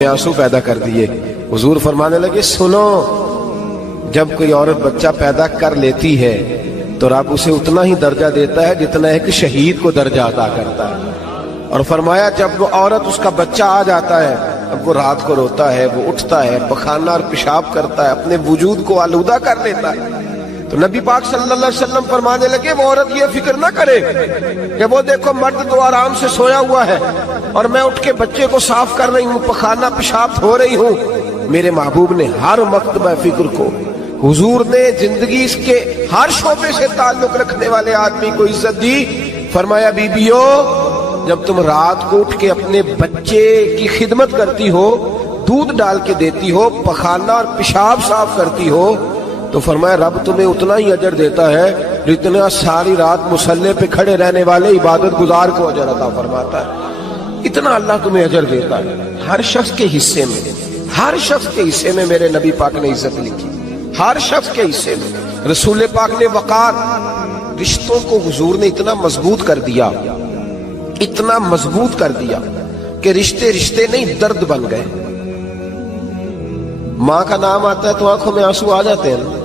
आंसू पैदा कर दिए। हुजूर फरमाने लगे सुनो, जब कोई औरत बच्चा पैदा कर लेती है तो रब उसे उतना ही दर्जा देता है जितना एक शहीद को दर्जा अता करता है। और फरमाया जब वो औरत उसका बच्चा आ जाता है, अब वो रात को रोता है, वो उठता है, पखाना और पेशाब करता है, अपने वजूद को आलूदा कर लेता है, तो नबी पाक सल्लल्लाहु अलैहि वसल्लम फरमाने लगे वो औरत ये फिक्र ना करे कि वो देखो मर्द तो आराम से सोया हुआ है और मैं उठ के बच्चे को साफ कर रही हूँ, पखाना पेशाब धो रही हूँ। मेरे महबूब ने हर वक्त फिक्र को, हुजूर ने जिंदगी इसके हर शोबे से ताल्लुक रखने वाले आदमी को इज्जत दी। फरमाया बीबियो, जब तुम रात को उठ के अपने बच्चे की खिदमत करती हो, दूध डाल के देती हो, पखाना और पेशाब साफ करती हो, तो फरमाया रब तुम्हें उतना ही अजर देता है जितना सारी रात मुसल्ले पे खड़े रहने वाले इबादत गुजार को अजर अता फरमाता है। इतना अल्लाह तुम्हें अजर देता है। हर शख्स के हिस्से में, हर शख्स के हिस्से में मेरे नबी पाक ने इज्जत लिखी, हर शख्स के हिस्से में। रसूल पाक ने वकार, रिश्तों को हुजूर ने इतना मजबूत कर दिया, इतना मजबूत कर दिया कि रिश्ते रिश्ते नहीं दर्द बन गए। माँ का नाम आता है तो आंखों में आंसू आ जाते हैं,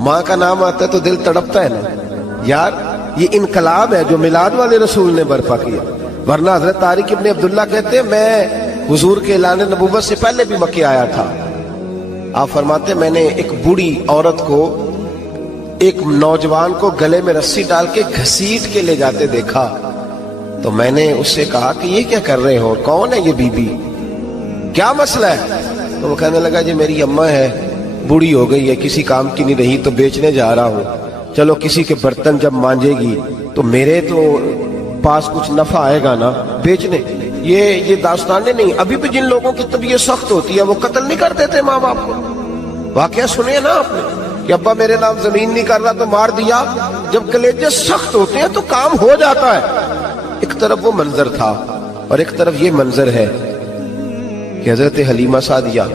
माँ का नाम आता है तो दिल तड़पता है ना यार। ये इनकलाब है जो मिलाद वाले रसूल ने बर्पा किया। वरना हजरत तारिक इब्न अब्दुल्ला कहते हैं मैं हुजूर के ऐलान नबूवत से पहले भी मक्के आया था। आप फरमाते मैंने एक बूढ़ी औरत को, एक नौजवान को गले में रस्सी डाल के घसीट के ले जाते देखा, तो मैंने उससे कहा कि ये क्या कर रहे हो, कौन है ये बीबी, क्या मसला है? तो वो कहने लगा जी मेरी अम्मा है, बूढ़ी हो गई है, किसी काम की नहीं रही, तो बेचने जा रहा हूँ। चलो किसी के बर्तन जब मांजेगी तो मेरे तो पास कुछ नफा आएगा ना बेचने। ये दास्तानें नहीं। अभी भी जिन लोगों की तबीयत सख्त होती है वो कत्ल नहीं कर देते माँ बाप को। वाकया सुने ना आपने कि अब्बा मेरे नाम जमीन नहीं कर रहा तो मार दिया। जब कलेजे सख्त होते हैं तो काम हो जाता है। एक तरफ वो मंजर था और एक तरफ ये मंजर है कि हजरत हलीमा सादिया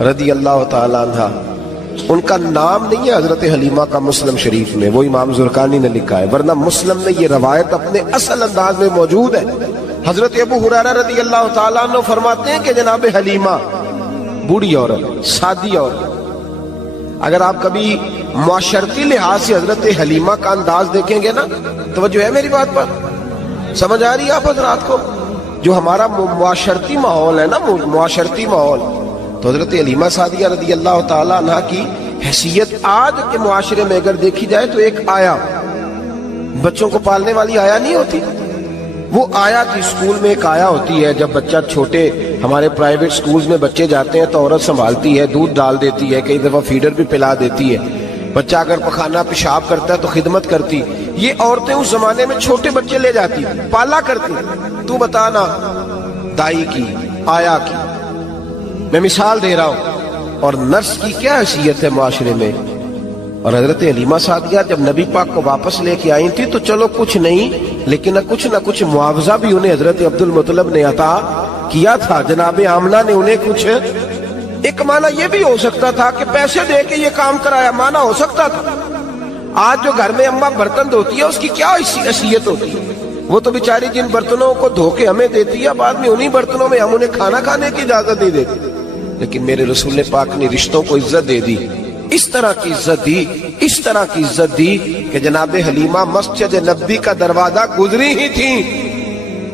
रदी अल्लाह ताला अन्हा, उनका नाम नहीं है हजरत हलीमा का मुस्लिम शरीफ में, वो इमाम जुरकानी ने लिखा है, वरना मुस्लिम में ये रवायत अपने असल अंदाज में मौजूद है। हजरत अबू हुरैरा रदी अल्लाह ताला अन्हु फरमाते हैं कि जनाब हलीमा बूढ़ी औरत, सादी औरत। अगर आप कभी मुआशरती लिहाज से हजरत हलीमा का अंदाज देखेंगे ना, तवज्जो है मेरी बात पर, समझ आ रही है आप हजरात को? जो हमारा मुआशरती माहौल है ना, मुआशरती माहौल, तो हजरत हलीमा सादिया रदी अल्लाह ताला अन्हा की हैसियत आज के मुआशरे में अगर देखी जाए तो एक आया, बच्चों को पालने वाली आया नहीं होती, वो आया थी। स्कूल में एक आया होती है, जब बच्चा छोटे हमारे प्राइवेट स्कूल्स में बच्चे जाते हैं तो औरत संभालती है, दूध डाल देती है, कई दफा फीडर भी पिला देती है। बच्चा अगर पखाना पेशाब करता है तो खिदमत करती। ये औरतें उस जमाने में छोटे बच्चे ले जाती, पाला करती। तू बताना दाई की, आया की, मैं मिसाल दे रहा हूं। और नर्स की क्या हैसियत है माशरे में। और हजरत हलीमा सादिया जब नबी पाक को वापस लेके आई थी तो चलो कुछ नहीं, लेकिन ना कुछ मुआवजा भी उन्हें हजरत अब्दुल मुत्तलिब ने अता किया था। जनाब आमना ने उन्हें कुछ, एक माना ये भी हो सकता था कि पैसे दे के ये काम कराया, माना हो सकता था। आज जो घर में अम्मा बर्तन धोती है उसकी क्या हैसियत होती है? वो तो बेचारी जिन बर्तनों को धो के हमें देती है, बाद में उन्हीं बर्तनों में हम उन्हें खाना खाने की इजाजत नहीं देते। लेकिन मेरे रसूल पाक ने रिश्तों को इज्जत दे दी, इस तरह की इज्जत दी, इस तरह की इज्जत दी कि जनाब हलीमा मस्जिद नबी का दरवाजा गुजरी ही थी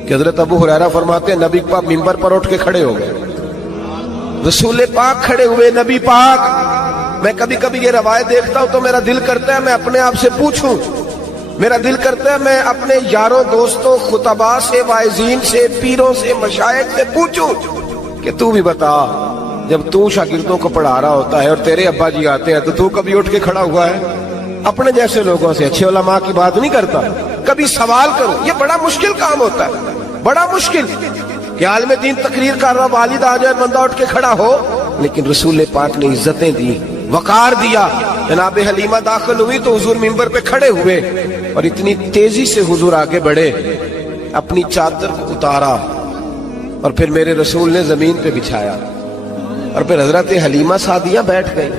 कि हजरत अबू हुरैरा फरमाते हैं नबी पाक मिंबर पर उठ के खड़े हो गए। रसूल पाक खड़े हुए, नबी पाक। मैं कभी कभी ये रवायत देखता हूं तो मेरा दिल करता है मैं अपने आप से पूछूं, मेरा दिल करता है मैं अपने यारों दोस्तों खुतबा से, वाइजीन से, पीरों से, मशाइख से पूछूं कि तू भी बता, जब तू शागिर्दों को पढ़ा रहा होता है और तेरे अब्बा जी आते हैं तो तू कभी उठ के खड़ा हुआ है? अपने जैसे लोगों से, अच्छे उलमा की बात नहीं करता, कभी सवाल करो। ये बड़ा मुश्किल काम होता है, बड़ा मुश्किल कि आलिम दीन तकरीर कर रहा, वालिद आ जाए, बंदा उठ के खड़ा हो। लेकिन रसूल पाक ने इज्जतें दी, वकार दिया। जनाब हलीमा दाखिल हुई तो हुजूर मिंबर पे खड़े हुए और इतनी तेजी से हुजूर आगे बढ़े, अपनी चादर को उतारा और फिर मेरे रसूल ने जमीन पे बिछाया और फिर हजरत हलीमा सादिया बैठ गई।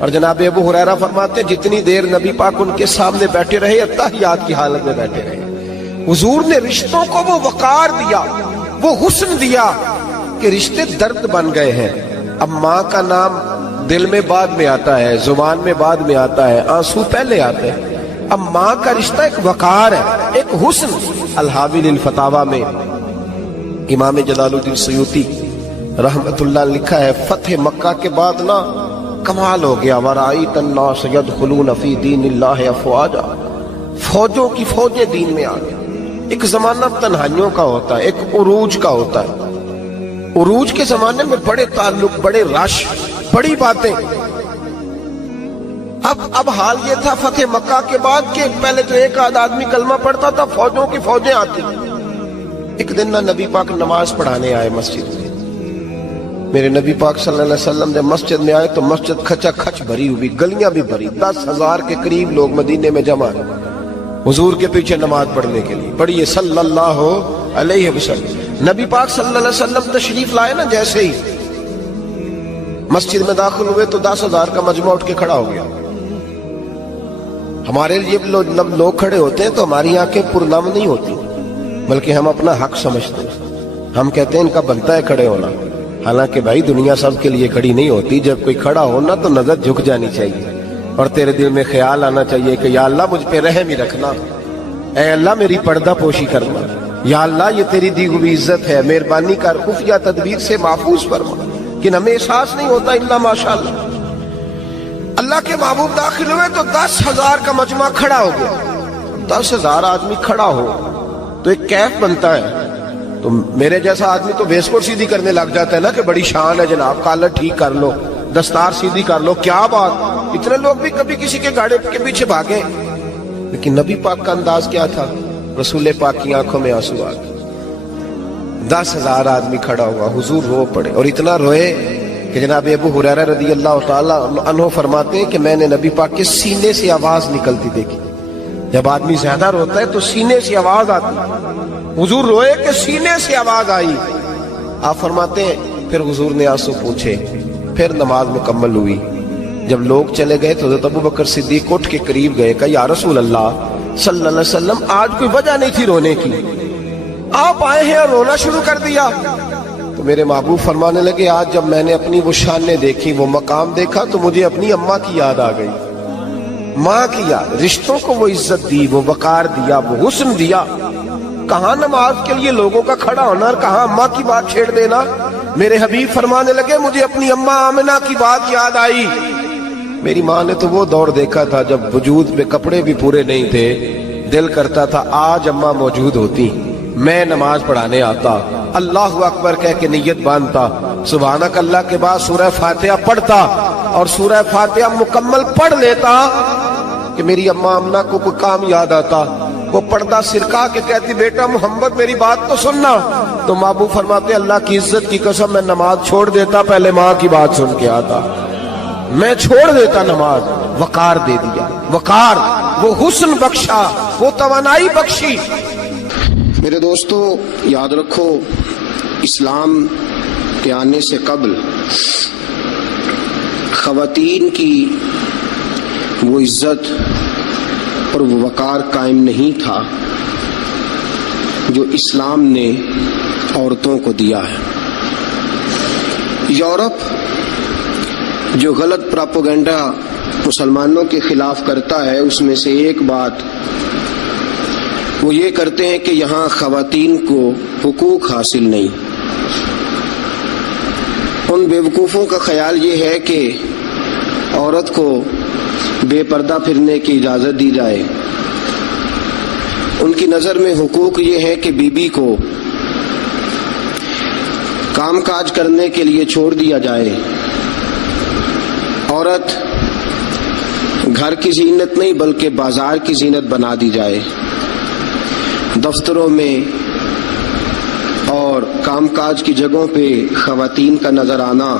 और जनाब अबू हुरैरा फरमाते जितनी देर नबी पाक उनके सामने बैठे रहे, अत्ताहियात की हालत में बैठे रहे। हुजूर ने रिश्तों को वो वकार दिया, वो हुस्न दिया کے رشتے درد بن گئے ہیں. اب ماں کا نام دل میں بعد میں آتا ہے, زبان میں بعد میں آتا ہے, آنسو پہلے آتے ہیں. اب ماں کا رشتہ ایک وقار ہے, ایک حسن. الحاوی للفتاوی میں امام جلال الدین سیوطی رحمت اللہ لکھا ہے, فتح مکہ کے بعد نا کمال ہو گیا. وَرَأَيْتَ النَّاسَ يَدْخُلُونَ فِي دِينِ اللَّهِ أَفْوَاجًا, فوجوں کی فوجیں دین میں آ گئی. ایک زمانہ تنہائیوں کا ہوتا ہے, ایک عروج کا ہوتا ہے. عروج کے زمانے میں بڑے تعلق, بڑے رش, بڑی باتیں. اب حال یہ تھا فتح مکہ کے بعد کہ پہلے تو ایک آدھ آدمی کلمہ پڑھتا تھا, فوجوں کی فوجیں آتی. ایک دن نہ نبی پاک نماز پڑھانے آئے مسجد میں. میرے نبی پاک صلی اللہ علیہ وسلم جب مسجد میں آئے تو مسجد کھچا کھچ بھری ہوئی, گلیاں بھی بھری, 10,000 کے قریب لوگ مدینے میں جمع ہیں حضور کے پیچھے نماز پڑھنے کے لیے. پڑھیے صلی اللہ علیہ وسلم. نبی پاک صلی اللہ علیہ وسلم تشریف لائے نا, جیسے ہی مسجد میں داخل ہوئے تو 10,000 کا مجمع اٹھ کے کھڑا ہو گیا. ہمارے لیے لوگ کھڑے ہوتے ہیں تو ہماری آنکھیں پرنم نہیں ہوتی, بلکہ ہم اپنا حق سمجھتے ہیں. ہم کہتے ہیں ان کا بنتا ہے کھڑے ہونا. حالانکہ بھائی دنیا سب کے لیے کھڑی نہیں ہوتی. جب کوئی کھڑا ہونا تو نظر جھک جانی چاہیے اور تیرے دل میں خیال آنا چاہیے کہ یا اللہ مجھ پہ رحم ہی رکھنا, اے اللہ میری پردہ پوشی کرنا, یا اللہ یہ تیری دی ہوئی عزت ہے, مہربانی کر خفیہ تدبیر سے محفوظ فرما. کہ ہمیں احساس نہیں ہوتا الا ماشاءاللہ. اللہ کے محبوب داخل ہوئے تو 10,000 کا مجمع کھڑا ہو گیا. 10,000 آدمی کھڑا ہو تو ایک کیف بنتا ہے. تو میرے جیسا آدمی تو ویس کوٹ سیدھی کرنے لگ جاتا ہے نا کہ بڑی شان ہے جناب, کالر ٹھیک کر لو, دستار سیدھی کر لو, کیا بات. اتنے لوگ بھی کبھی کسی کے گاڑی کے پیچھے بھاگے. لیکن نبی پاک کا انداز کیا تھا, رسول پاک کی آنکھوں میں آنسو آ گئے. 10,000 آدمی کھڑا ہوا, حضور رو پڑے, اور اتنا روئے کہ جناب ابو ہریرہ رضی اللہ تعالی عنہ فرماتے ہیں کہ میں نے نبی پاک کے سینے سے آواز نکلتی دیکھی. جب آدمی زیادہ روتا ہے تو سینے سے آواز آتی. حضور روئے کہ سینے سے آواز آئی. آپ فرماتے ہیں پھر حضور نے آنسو پوچھے, پھر نماز مکمل ہوئی. جب لوگ چلے گئے تو حضرت ابوبکر صدیق اٹھ کے قریب گئے, کہا یا رسول اللہ صلی اللہ علیہ وسلم آج کوئی وجہ نہیں تھی رونے کی, آپ آئے ہیں اور رونا شروع کر دیا. تو میرے محبوب فرمانے لگے آج جب میں نے اپنی وہ شانیں دیکھی, وہ مقام دیکھا تو مجھے اپنی اماں کی یاد آ گئی. ماں کی یاد, رشتوں کو وہ عزت دی, وہ وقار دیا, وہ حسن دیا. کہاں نماز کے لیے لوگوں کا کھڑا ہونا اور کہاں اماں کی بات چھیڑ دینا. میرے حبیب فرمانے لگے مجھے اپنی اماں آمنہ کی بات یاد آئی. میری ماں نے تو وہ دور دیکھا تھا جب وجود میں کپڑے بھی پورے نہیں تھے, دل کرتا تھا آج اماں موجود ہوتی, میں نماز پڑھانے آتا, اللہ اکبر کہہ کے نیت باندھتا, سبحانک اللہ کے بعد سورہ فاتحہ پڑھتا اور سورہ فاتحہ مکمل پڑھ لیتا کہ میری اماں آمنہ کو کوئی کام یاد آتا. وہ پردہ سرکا کے کہتی بیٹا محمد میری بات تو سننا. تو محبوب فرماتے اللہ کی عزت کی قسم میں نماز چھوڑ دیتا, پہلے ماں کی بات سن کے آتا, میں چھوڑ دیتا نماز. وقار دے دیا, وقار, وہ حسن بخشا, وہ توانائی بخشی. میرے دوستو یاد رکھو, اسلام کے آنے سے قبل خواتین کی وہ عزت اور وہ وقار قائم نہیں تھا جو اسلام نے عورتوں کو دیا ہے. یورپ جو غلط پراپوگنڈا مسلمانوں کے خلاف کرتا ہے, اس میں سے ایک بات وہ یہ کرتے ہیں کہ یہاں خواتین کو حقوق حاصل نہیں. ان بیوقوفوں کا خیال یہ ہے کہ عورت کو بے پردہ پھرنے کی اجازت دی جائے. ان کی نظر میں حقوق یہ ہے کہ بیوی کو کام کاج کرنے کے لیے چھوڑ دیا جائے. عورت گھر کی زینت نہیں بلکہ بازار کی زینت بنا دی جائے. دفتروں میں اور کام کاج کی جگہوں پہ خواتین کا نظر آنا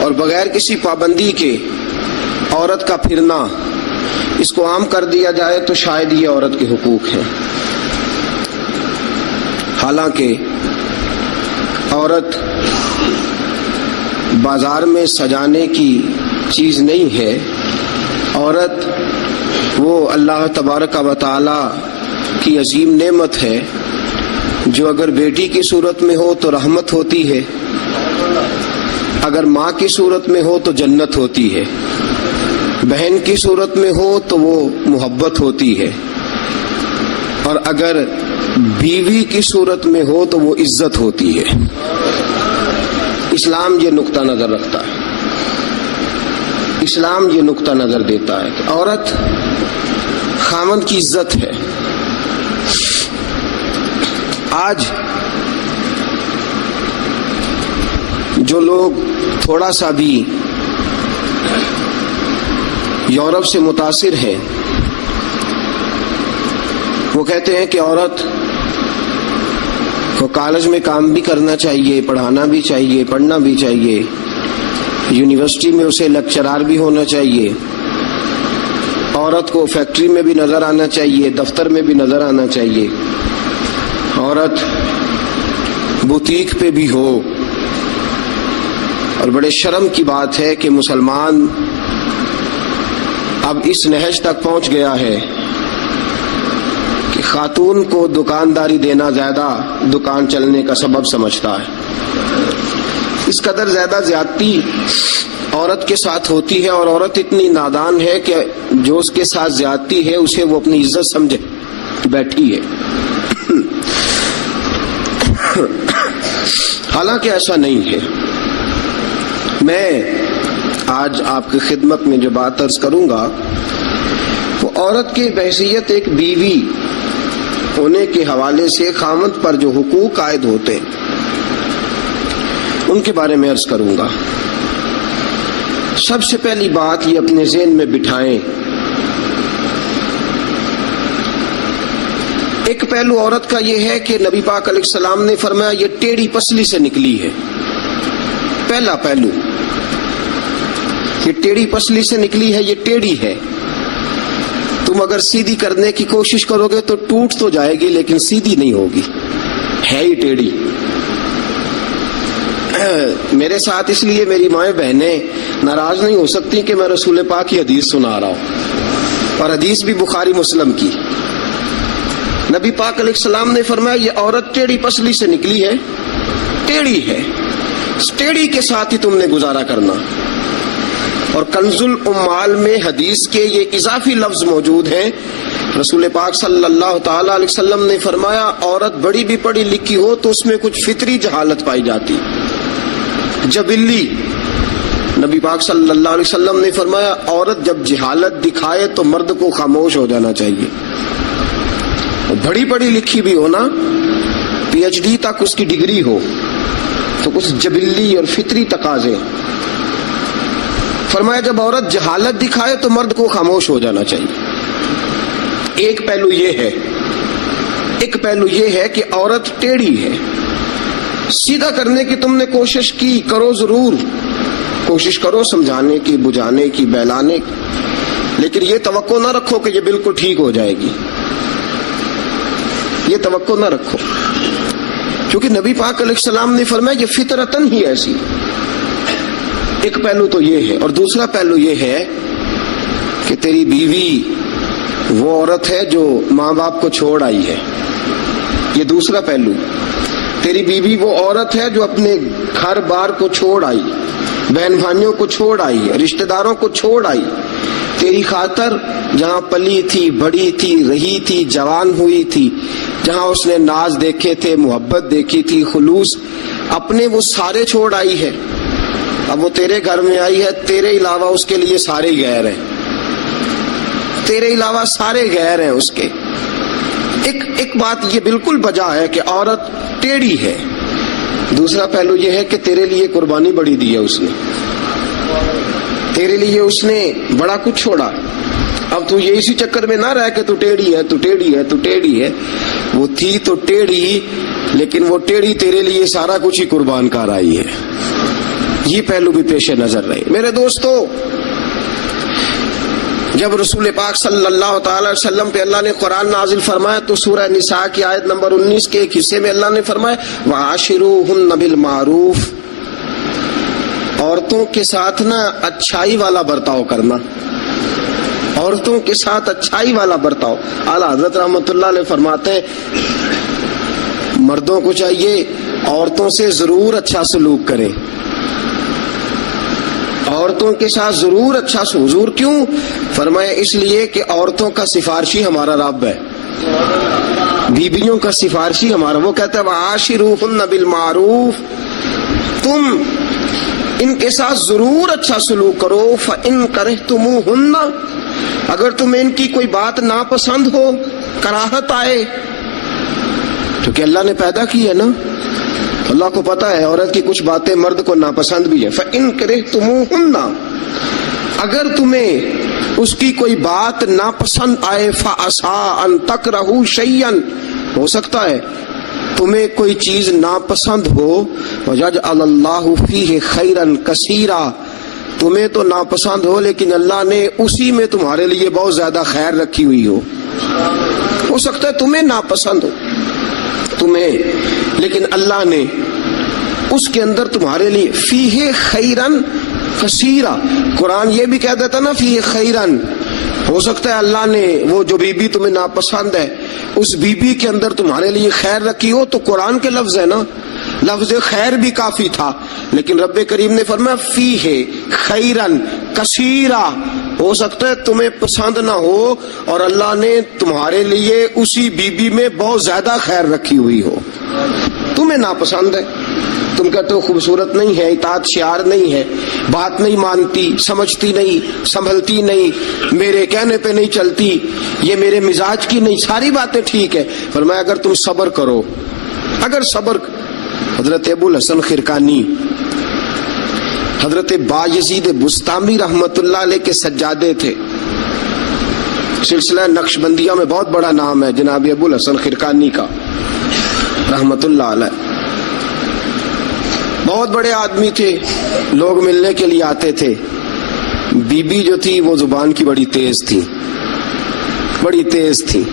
اور بغیر کسی پابندی کے عورت کا پھرنا, اس کو عام کر دیا جائے تو شاید یہ عورت کے حقوق ہیں. حالانکہ عورت بازار میں سجانے کی چیز نہیں ہے. عورت وہ اللہ تبارک و تعالی کی عظیم نعمت ہے جو اگر بیٹی کی صورت میں ہو تو رحمت ہوتی ہے، اگر ماں کی صورت میں ہو تو جنت ہوتی ہے، بہن کی صورت میں ہو تو وہ محبت ہوتی ہے، اور اگر بیوی کی صورت میں ہو تو وہ عزت ہوتی ہے۔ اسلام یہ نقطہ نظر رکھتا ہے، اسلام یہ نقطہ نظر دیتا ہے کہ عورت خاوند کی عزت ہے۔ آج جو لوگ تھوڑا سا بھی یورپ سے متاثر ہیں، وہ کہتے ہیں کہ عورت کو کالج میں کام بھی کرنا چاہیے، پڑھانا بھی چاہیے، پڑھنا بھی چاہیے، یونیورسٹی میں اسے لیکچرار بھی ہونا چاہیے، عورت کو فیکٹری میں بھی نظر آنا چاہیے، دفتر میں بھی نظر آنا چاہیے، عورت بوتیک پہ بھی ہو۔ اور بڑے شرم کی بات ہے کہ مسلمان اب اس نہج تک پہنچ گیا ہے کہ خاتون کو دکانداری دینا زیادہ دکان چلنے کا سبب سمجھتا ہے۔ اس قدر زیادہ زیادتی عورت کے ساتھ ہوتی ہے، اور عورت اتنی نادان ہے کہ جو اس کے ساتھ زیادتی ہے اسے وہ اپنی عزت سمجھے بیٹھی ہے۔ حالانکہ ایسا نہیں ہے۔ میں آج آپ کی خدمت میں جو بات عرض کروں گا وہ عورت کی بحیثیت ایک بیوی ہونے کے حوالے سے خاوند پر جو حقوق عائد ہوتے ہیں ان کے بارے میں عرض کروں گا۔ سب سے پہلی بات یہ اپنے ذہن میں بٹھائیں، ایک پہلو عورت کا یہ ہے کہ نبی پاک علیہ السلام نے فرمایا یہ ٹیڑھی پسلی سے نکلی ہے۔ پہلا پہلو، یہ ٹیڑھی پسلی سے نکلی ہے، یہ ٹیڑھی ہے۔ تم اگر سیدھی کرنے کی کوشش کرو گے تو ٹوٹ تو جائے گی لیکن سیدھی نہیں ہوگی، ہے ہی ٹیڑھی۔ میرے ساتھ اس لیے میری مائیں بہنیں ناراض نہیں ہو سکتی کہ میں رسول پاک کی حدیث سنا رہا ہوں، اور حدیث بھی بخاری مسلم کی۔ نبی پاک علیہ السلام نے فرمایا یہ عورت ٹیڑھی پسلی سے نکلی ہے، ٹیڑھی ہے، اس ٹیڑھی کے ساتھ ہی تم نے گزارا کرنا۔ اور کنز الاموال میں حدیث کے یہ اضافی لفظ موجود ہیں۔ رسول پاک صلی اللہ تعالی علیہ وسلم نے فرمایا عورت بڑی بھی پڑھی لکھی ہو تو اس میں کچھ فطری جہالت پائی جاتی، جبلی۔ نبی پاک صلی اللہ علیہ وسلم نے فرمایا عورت جب جہالت دکھائے تو مرد کو خاموش ہو جانا چاہیے۔ بڑی پڑھی لکھی بھی ہونا، پی ایچ ڈی تک اس کی ڈگری ہو، تو کچھ جبلی اور فطری تقاضے۔ فرمایا جب عورت جہالت دکھائے تو مرد کو خاموش ہو جانا چاہیے۔ ایک پہلو یہ ہے، ایک پہلو یہ ہے کہ عورت ٹیڑھی ہے۔ سیدھا کرنے کی تم نے کوشش کی، کرو ضرور، کوشش کرو سمجھانے کی، بجھانے کی، بہلانے کی، لیکن یہ توقع نہ رکھو کہ یہ بالکل ٹھیک ہو جائے گی، یہ توقع نہ رکھو، کیونکہ نبی پاک علیہ السلام نے فرمایا یہ فطرتاً ہی ایسی۔ ایک پہلو تو یہ ہے، اور دوسرا پہلو یہ ہے کہ تیری بیوی وہ عورت ہے جو ماں باپ کو چھوڑ آئی ہے، یہ دوسرا پہلو۔ تیری بیوی وہ عورت ہے جو اپنے گھر بار کو چھوڑ آئی، بہن بھائیوں کو چھوڑ آئی، رشتہ داروں کو چھوڑ آئی، تیری خاطر جہاں پلی تھی، بڑی تھی، رہی تھی، جوان ہوئی تھی، جہاں اس نے ناز دیکھے تھے، محبت دیکھی تھی، خلوص، اپنے وہ سارے چھوڑ آئی ہے۔ اب وہ تیرے گھر میں آئی ہے، تیرے علاوہ اس کے لیے سارے غیر ہیں، تیرے علاوہ سارے غیر ہیں اس کے۔ ایک بات یہ بالکل بجا ہے کہ عورت ٹیڑھی ہے، دوسرا پہلو یہ ہے کہ تیرے لیے قربانی بڑی دی ہے اس نے، تیرے لیے اس نے بڑا کچھ چھوڑا۔ اب تو یہ اسی چکر میں نہ رہ کہ تو ٹیڑھی ہے، تو ٹیڑھی ہے، تو ٹیڑھی ہے۔ وہ تھی تو ٹیڑھی، لیکن وہ ٹیڑھی تیرے لیے سارا کچھ ہی قربان کر آئی ہے۔ یہ پہلو بھی پیش نظر رہے۔ میرے دوستو، جب رسول پاک صلی اللہ تعالی علیہ وسلم پہ اللہ نے قرآن نازل فرمایا تو سورہ نساء کی آیت نمبر 19 کے ایک حصے میں اللہ نے فرمایا وَعَاشِرُوهُنَّ بِالْمَعْرُوفِ، عورتوں کے ساتھ نا اچھائی والا برتاؤ کرنا، عورتوں کے ساتھ اچھائی والا برتاؤ۔ اعلیٰ حضرت رحمۃ اللہ علیہ فرماتے ہیں मर्दों को चाहिए औरतों से जरूर अच्छा सलूक करें, औरतों के साथ जरूर अच्छा हुजूर। क्यों? फरमाया इसलिए कि औरतों का सिफारशी हमारा रब है, बीबियों का सिफारशी हमारा। वो कहता है आशिरूहुन्ना बिल मारूफ, तुम इनके साथ जरूर अच्छा सलूक करो। फ़इन करहतुमुहुन्ना, अगर तुम्हें इनकी कोई बात नापसंद हो, कराहत आए, क्योंकि अल्लाह ने पैदा की है ना, अल्लाह को पता है औरत की कुछ बातें मर्द को नापसंद भी है। फ़इन करहतुमुहुन्ना, अगर तुम्हें उसकी कोई बात नापसंद आए, फ़असा अन तकरहू शैयन, हो सकता है तुम्हें कोई चीज नापसंद हो, वयजअलल्लाहु फीहि खैरन कसीरा, तुम्हें तो नापसंद हो लेकिन अल्लाह ने उसी में तुम्हारे लिए बहुत ज्यादा खैर रखी हुई हो सकता है तुम्हें नापसंद हो तुम्हें, लेकिन अल्लाह ने उसके अंदर तुम्हारे लिए फीहि खैरन कसीरा, कुरान ये भी कह देता ना फीहि खैरन, हो सकता है अल्लाह ने वो जो बीबी तुम्हें नापसंद है उस बीबी के अंदर तुम्हारे लिए खैर रखी हो, तो कुरान के लफ्ज है ना, लफ्ज खैर भी काफी था, लेकिन रब्बे करीम ने फरमाया फीहे खैरन कसीरा, हो सकता है तुम्हें पसंद ना हो और अल्लाह ने तुम्हारे लिए उसी बीबी में बहुत ज्यादा खैर रखी हुई हो। तुम्हें नापसंद है, तुम कहते हो खूबसूरत नहीं है, इताअत शियार नहीं है, बात नहीं मानती, समझती नहीं, संभलती नहीं, मेरे कहने पे नहीं चलती, ये मेरे मिजाज की नहीं, सारी बातें ठीक है। फरमाया अगर तुम सब्र करो, अगर सब्र, हजरत अबुल हसन खिरकानी, हजरत बायजीद बुस्तामी रहमतुल्लाह अलैह के सज्जादे थे, सिलसिला नक्शबंदिया में बहुत बड़ा नाम है जनाब अबुल हसन खिरकानी का रहमतुल्लाह अलैह। बहुत बड़े आदमी थे, लोग मिलने के लिए आते थे। बीबी जो थी वो जुबान की बड़ी तेज थी, बड़ी तेज थी,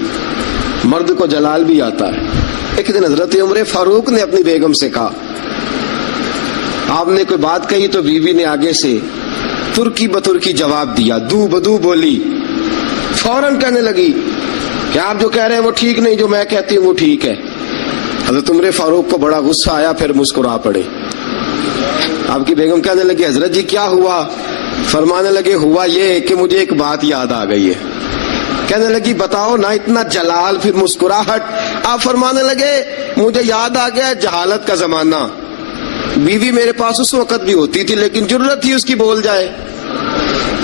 मर्द को जलाल भी आता है। एक दिन हजरत उमर फारूक ने अपनी बेगम से कहा, आपने कोई बात कही तो बीबी ने आगे से तुर्की बतुर्की जवाब दिया, दू बदू बोली, फौरन कहने लगी कि आप जो कह रहे हैं वो ठीक नहीं, जो मैं कहती हूँ वो ठीक है। हजरत उमर फारूक को बड़ा गुस्सा आया, फिर मुस्कुरा पड़े। आपकी बेगम कहने लगी हजरत जी क्या हुआ? फरमाने लगे हुआ ये कि मुझे एक बात याद आ गई है। कहने लगी बताओ ना, इतना जलाल फिर मुस्कुराहट। आप फरमाने लगे मुझे याद आ गया जहालत का जमाना, बीवी मेरे पास उस वक्त भी होती थी लेकिन जुर्रत थी उसकी बोल जाए,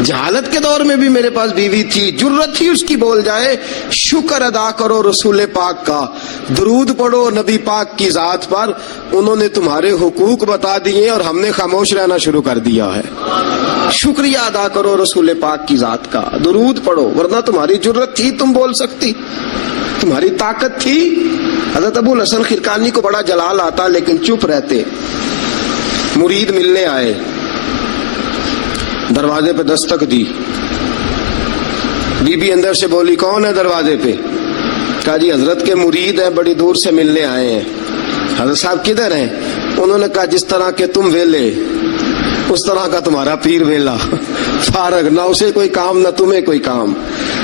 जहालत के दौर में भी मेरे पास बीवी थी, जुर्रत थी उसकी बोल जाए। शुक्र अदा करो रसूल पाक का, दरूद पढ़ो नबी पाक की जात पर, उन्होंने तुम्हारे हुकूक बता दिए और हमने खामोश रहना शुरू कर दिया है। शुक्रिया अदा करो रसूल पाक की जात का, दरूद पढ़ो, वरना तुम्हारी जुर्रत थी, तुम बोल सकती, तुम्हारी ताकत थी। हज़रत अबुल हसन खिरकानी को बड़ा जलाल आता लेकिन चुप रहते। मुरीद मिलने आए, दरवाजे पे दस्तक दी, बीबी अंदर से बोली कौन है दरवाजे पे? कहा जी हजरत के मुरीद हैं, बड़ी दूर से मिलने आए हैं। हजरत साहब किधर हैं? उन्होंने कहा जिस तरह के तुम वेले उस तरह का तुम्हारा पीर वेला, फारग, ना उसे कोई काम ना तुम्हें कोई काम।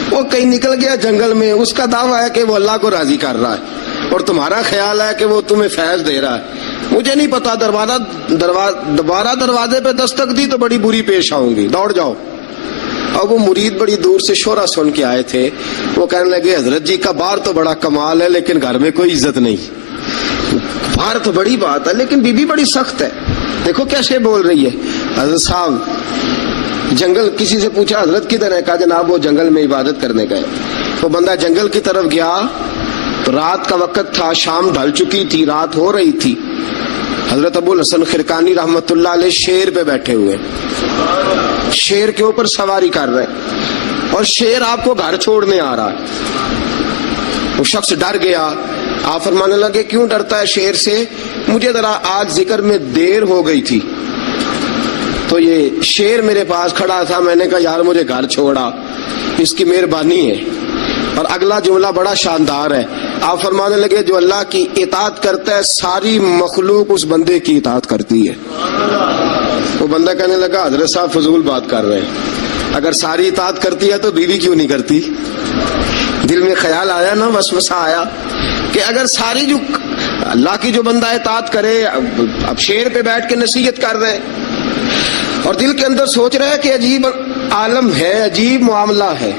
वो कहीं निकल गया जंगल में, उसका दावा है कि वो अल्लाह को राजी कर रहा है और तुम्हारा ख्याल है कि वो तुम्हें फैज दे रहा है। मुझे नहीं पता, दोबारा दरवाजे पे दस्तक दी तो बड़ी बुरी पेश आऊंगी, दौड़ जाओ। अब वो मुरीद बड़ी दूर से शोरा सुन के आए थे, वो कहने लगे हजरत जी का बाहर तो बड़ा कमाल है लेकिन घर में कोई इज्जत नहीं, बाहर तो बड़ी बात है लेकिन बीबी बड़ी सख्त है, देखो कैसे बोल रही है। हजरत साहब जंगल, किसी से पूछा हजरत किधर है? कहा जनाब वो जंगल में इबादत करने गए। वो बंदा जंगल की तरफ गया तो रात का वक्त था, शाम ढल चुकी थी, रात हो रही थी। हजरत अबुल हसन खिरकानी रहमतुल्लाह अलैह शेर पे बैठे हुए, शेर के ऊपर सवारी कर रहे और शेर आपको घर छोड़ने आ रहा है। वो शख्स डर गया। आप फरमाने लगे क्यों डरता है शेर से? मुझे जरा आज जिक्र में देर हो गई थी तो ये शेर मेरे पास खड़ा था, मैंने कहा यार मुझे घर छोड़ा, इसकी मेहरबानी है। और अगला जुमला बड़ा शानदार है। आप फरमाने लगे जो अल्लाह की इताअत करता है सारी मखलूक उस बंदे की इताअत करती है। वो बंदा कहने लगा हजरत साहब फजूल बात कर रहे हैं, अगर सारी इताअत करती है तो बीवी क्यों नहीं करती? दिल में ख्याल आया ना, वसवसा आया कि अगर सारी जो اللہ کی جو بندہ اطاعت کرے، اب شیر پہ بیٹھ کے نصیحت کر رہے ہیں اور دل کے اندر سوچ رہے ہیں کہ عجیب عالم ہے، عجیب معاملہ ہے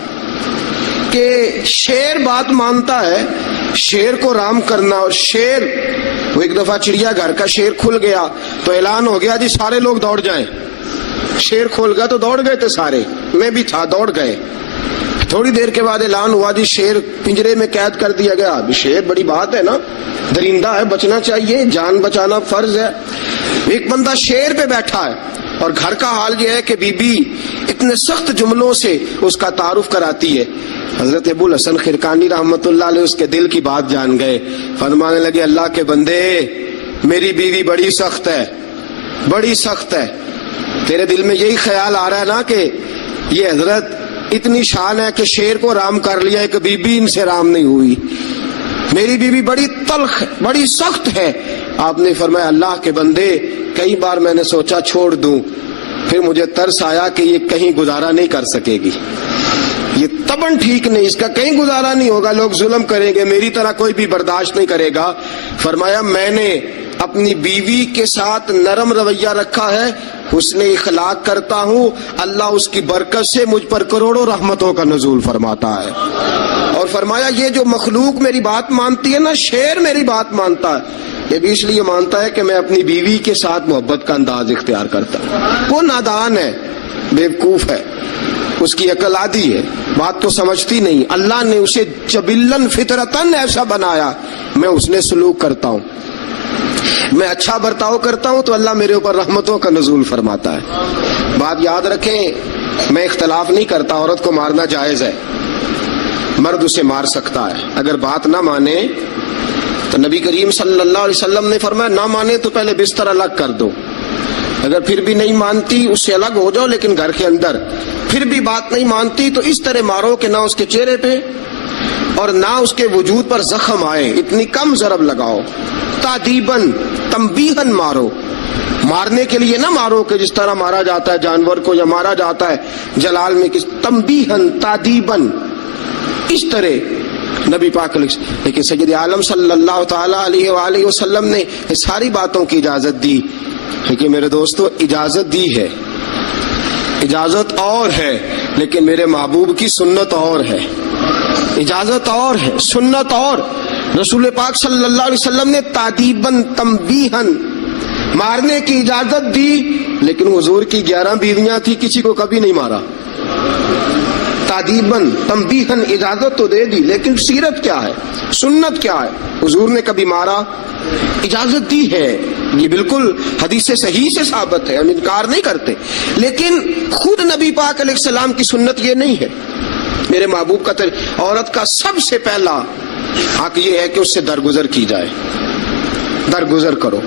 کہ شیر بات مانتا ہے، شیر کو رام کرنا، اور شیر وہ ایک دفعہ چڑیا گھر کا شیر کھل گیا تو اعلان ہو گیا جی سارے لوگ دوڑ جائیں. شیر کھول گیا تو دوڑ گئے تھے سارے، میں بھی تھا، دوڑ گئے. تھوڑی دیر کے بعد اعلان ہوا جی شیر پنجرے میں قید کر دیا گیا. ابھی شیر بڑی بات ہے نا، درندہ ہے، بچنا چاہیے، جان بچانا فرض ہے. ایک بندہ شیر پہ بیٹھا ہے اور گھر کا حال یہ ہے کہ بی بی اتنے سخت جملوں سے اس کا تعارف کراتی ہے. حضرت ابو الحسن خرقانی رحمت اللہ علیہ اس کے دل کی بات جان گئے، فرمانے لگے اللہ کے بندے میری بیوی بڑی سخت ہے، بڑی سخت ہے. تیرے دل میں یہی خیال آ رہا ہے نا کہ یہ حضرت اتنی شان ہے کہ شیر کو رام کر لیا، ایک بی بی ان سے رام نہیں ہوئی. میری بیوی بڑی تلخ، بڑی سخت ہے. آپ نے فرمایا اللہ کے بندے کئی بار میں نے سوچا چھوڑ دوں، پھر مجھے ترس آیا کہ یہ کہیں گزارا نہیں کر سکے گی، یہ تبن ٹھیک نہیں، اس کا کہیں گزارا نہیں ہوگا، لوگ ظلم کریں گے، میری طرح کوئی بھی برداشت نہیں کرے گا. فرمایا میں نے اپنی بیوی کے ساتھ نرم رویہ رکھا ہے، حسن اخلاق کرتا ہوں، اللہ اس کی برکت سے مجھ پر کروڑوں رحمتوں کا نزول فرماتا ہے. اور فرمایا یہ جو مخلوق میری بات مانتی ہے نا، شیر میری بات مانتا ہے، یہ بھی اس لیے مانتا ہے کہ میں اپنی بیوی کے ساتھ محبت کا انداز اختیار کرتا ہوں. وہ نادان ہے، بیوقوف ہے، اس کی عقل آدھی ہے، بات تو سمجھتی نہیں. اللہ نے اسے جبلن فطرتن ایسا بنایا، میں اس نے سلوک کرتا ہوں، میں اچھا برتاؤ کرتا ہوں تو اللہ میرے اوپر رحمتوں کا نزول فرماتا ہے. بات یاد رکھیں، میں اختلاف نہیں کرتا، عورت کو مارنا جائز ہے، مرد اسے مار سکتا ہے. اگر بات نہ مانے تو نبی کریم صلی اللہ علیہ وسلم نے فرمایا نہ مانے تو پہلے بستر الگ کر دو، اگر پھر بھی نہیں مانتی اس سے الگ ہو جاؤ، لیکن گھر کے اندر پھر بھی بات نہیں مانتی تو اس طرح مارو کہ نہ اس کے چہرے پہ اور نہ اس کے وجود پر زخم آئے، اتنی کم ضرب لگاؤ. تادیباً تنبیہاً مارو، مارنے کے لیے نہ مارو کہ جس طرح مارا جاتا ہے جانور کو یا مارا جاتا ہے جلال میں، کس تنبیہاً تادیباً، اس طرح نبی پاک علیہ. لیکن سید عالم صلی اللہ تعالی علیہ وآلہ وسلم نے یہ ساری باتوں کی اجازت دی. لیکن میرے دوستو اجازت دی ہے، اجازت اور ہے، لیکن میرے محبوب کی سنت اور ہے. اجازت اور ہے، سنت اور. رسول پاک صلی اللہ علیہ وسلم نے تادیباً تنبیہاً مارنے کی اجازت دی، لیکن حضور کی 11 بیویاں تھی، کسی کو کبھی نہیں مارا. تادیباً تنبیہاً اجازت تو دے دی، لیکن سیرت کیا ہے، سنت کیا ہے؟ حضور نے کبھی مارا؟ اجازت دی ہے، یہ بالکل حدیث صحیح سے ثابت ہے، ہم انکار نہیں کرتے. لیکن خود نبی پاک علیہ السلام کی سنت یہ نہیں ہے. میرے محبوب کا عورت کا سب سے پہلا حق یہ ہے کہ اس سے درگزر کی جائے. درگزر کرو،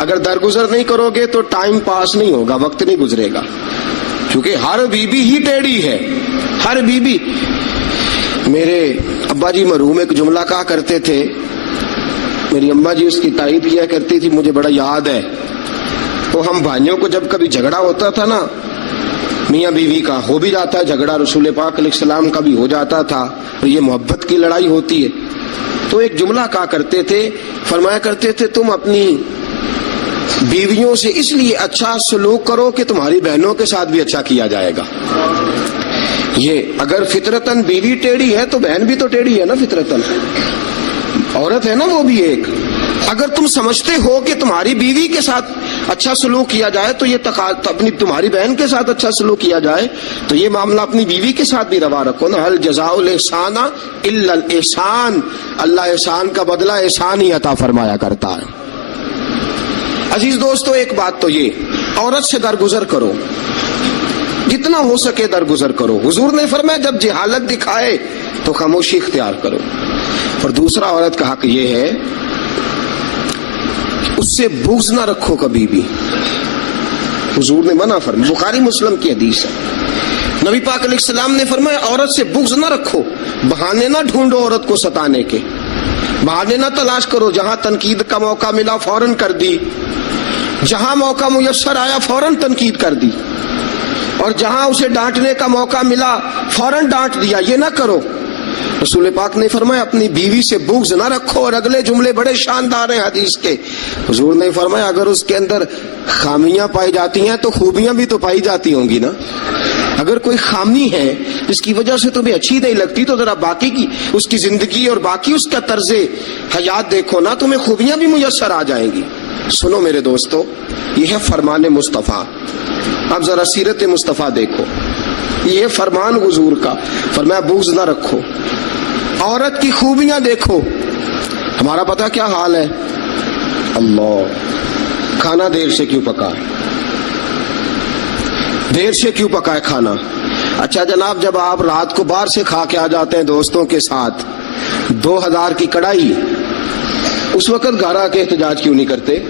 اگر درگزر نہیں کرو گے تو ٹائم پاس نہیں ہوگا، وقت نہیں گزرے گا، کیونکہ ہر بیوی ہی ٹیڑھی ہے، ہر بیوی. میرے ابا جی مرحوم ایک جملہ کہا کرتے تھے، میری اماں جی اس کی تائید کیا کرتی تھی، مجھے بڑا یاد ہے. تو ہم بھائیوں کو جب کبھی جھگڑا ہوتا تھا نا، میاں بیوی کا ہو بھی جاتا ہے جھگڑا، رسول پاک علیہ السلام کا بھی ہو جاتا تھا، اور یہ محبت کی لڑائی ہوتی ہے. تو ایک جملہ کہا کرتے تھے، فرمایا کرتے تھے تم اپنی بیویوں سے اس لیے اچھا سلوک کرو کہ تمہاری بہنوں کے ساتھ بھی اچھا کیا جائے گا. یہ اگر فطرتاً بیوی ٹیڑھی ہے تو بہن بھی تو ٹیڑھی ہے نا، فطرتاً عورت ہے نا وہ بھی ایک. اگر تم سمجھتے ہو کہ تمہاری بیوی کے ساتھ اچھا سلوک کیا جائے تو یہ اپنی تمہاری بہن کے ساتھ اچھا سلوک کیا جائے تو یہ معاملہ اپنی بیوی کے ساتھ بھی روا رکھو نا. هل جزاء الاحسان الا الاحسان، اللہ احسان کا بدلہ احسان ہی عطا فرمایا کرتا ہے. عزیز دوستو ایک بات تو یہ، عورت سے درگزر کرو، جتنا ہو سکے درگزر کرو. حضور نے فرمایا جب جہالت دکھائے تو خاموشی اختیار کرو. اور دوسرا عورت کا حق یہ ہے اس سے بغض نہ رکھو کبھی بھی. حضور نے منع فرمایا، بخاری مسلم کی حدیث ہے. نبی پاک علیہ السلام نے فرمایا عورت سے بغض نہ رکھو، بہانے نہ ڈھونڈو عورت کو ستانے کے، بہانے نہ تلاش کرو. جہاں تنقید کا موقع ملا فوراً کر دی، جہاں موقع میسر آیا فوراً تنقید کر دی، اور جہاں اسے ڈانٹنے کا موقع ملا فوراً ڈانٹ دیا. یہ نہ کرو. रसूल पाक ने फरमाया अपनी बीवी से बुग़्ज़ ना रखो, और अगले जुमले बड़े शानदार हैं हदीस के। हुजूर ने फरमाया अगर उसके अंदर खामियां पाई जाती हैं तो खूबियां भी तो पाई जाती होंगी ना। अगर कोई खामी है जिसकी वजह से तुम्हें अच्छी नहीं लगती तो जरा बाकी की उसकी जिंदगी और बाकी उसका तर्ज़े हयात देखो ना, तुम्हें खूबियां भी मुयस्सर आ जाएंगी। सुनो मेरे दोस्तों, यह है फरमान मुस्तफ़ा। अब जरा सीरत मुस्तफ़ा देखो, ये फरमान हुजूर का, फरमाया बुग़्ज़ ना रखो। औरत की खूबियां देखो। हमारा पता क्या हाल है, अल्लाह, खाना देर से क्यों पका है, देर से क्यों पका है खाना। अच्छा जनाब, जब आप रात को बाहर से खा के आ जाते हैं दोस्तों के साथ 2000 की कढ़ाई, उस वक्त घर आके एहतजाज क्यों नहीं करते,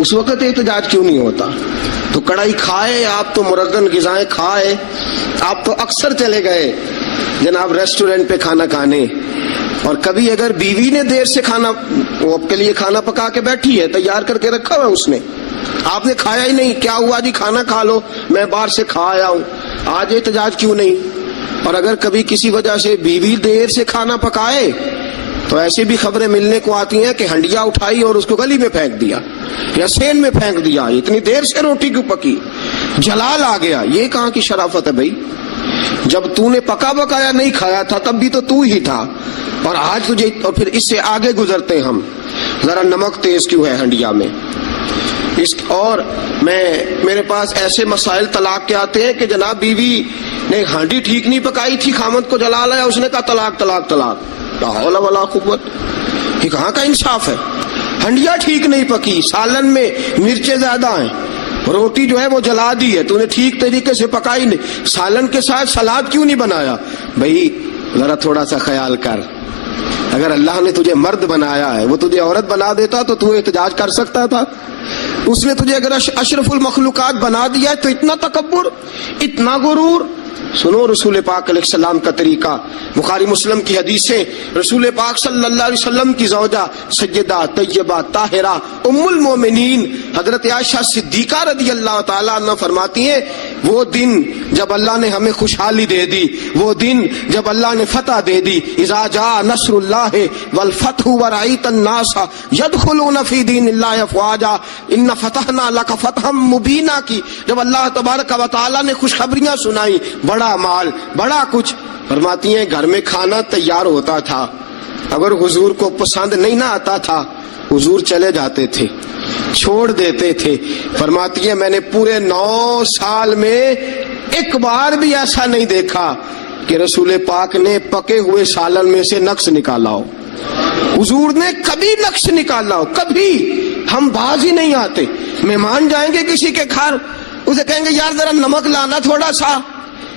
उस वक्त एहतजाज क्यों नहीं होता। तो कढ़ाई खाए आप, तो मुरद्दन ग़िज़ाएं खाए आप, तो अक्सर चले गए जनाब रेस्टोरेंट पे खाना खाने, और कभी अगर बीवी ने देर से खाना, वो आपके लिए खाना पका के बैठी है, तैयार करके रखा हुआ उसने, आपने खाया ही नहीं, क्या हुआ जी खाना खा लो, मैं बाहर से खा आया हूं, आज एहतजाज क्यों नहीं। और अगर कभी किसी वजह से बीवी देर से खाना पकाए तो ऐसी भी खबरें मिलने को आती हैं कि हंडिया उठाई और उसको गली में फेंक दिया या सेन में फेंक दिया, इतनी देर से रोटी क्यों पकी, जलाल आ गया। ये कहाँ की शराफत है भाई, जब तूने पका बकाया नहीं खाया था तब भी तो तू ही था, और आज तुझे, और फिर इससे आगे गुजरते हम, जरा नमक तेज क्यों है हंडिया में इस। और मेरे पास ऐसे मसाइल तलाक के आते हैं कि जनाब बीवी ने हांडी ठीक नहीं पकाई थी, खामद को जला लाया, उसने कहा तलाक तलाक तलाक, ला हौला वला कुव्वत। ये कहाँ का इंसाफ है, हंडिया ठीक नहीं पकी, सालन में मिर्चें ज्यादा हैं, रोटी जो है वो जला दी है, तूने ठीक तरीके से पकाई नहीं, सालन के साथ सलाद क्यों नहीं बनाया। भाई जरा थोड़ा सा ख्याल कर, अगर अल्लाह ने तुझे मर्द बनाया है, वो तुझे औरत बना देता तो तू एहतजाज कर सकता था। उसने तुझे अगर अशरफुल मखलूकात बना दिया है तो इतना तकब्बुर, इतना गुरूर। सुनो रसूल पाक अलैहिस्सलाम का तरीका, बुखारी मुस्लिम की हदीसें, रसूल पाक सल्लल्लाहु अलैहि वसल्लम की ज़ौजा सय्यदा तय्यबा ताहिरा उम्मुल मोमिनीन हजरत आयशा सिद्दीका रदी अल्लाह ताला अन्हा फरमाती हैं, वो दिन जब अल्लाह ने हमें खुशहाली दे दी, वो दिन जब अल्लाह ने फतह दे दी, इज़ा जा नस्रुल्लाह वल फतहु व रअयतन नास यदखुलून फी दीनिल्लाहि अफ़वाजा इन्ना फतहना लक फतहम मुबीना की, जब अल्लाह तबारक व तआला ने खुशखबरियां सुनाई, बड़ा माल बड़ा कुछ, फरमाती हैं घर में खाना तैयार होता था, अगर हुजूर को पसंद नहीं ना आता था हुजूर चले जाते थे, छोड़ देते थे। फरमाती है मैंने पूरे 9 साल में एक बार भी ऐसा नहीं देखा कि रसूल पाक ने पके हुए सालन में से नक्श निकाला हो, हुजूर ने कभी नक्श निकाला हो, कभी। हम बाज ही नहीं आते, मेहमान जाएंगे किसी के घर, उसे कहेंगे यार जरा नमक लाना थोड़ा सा,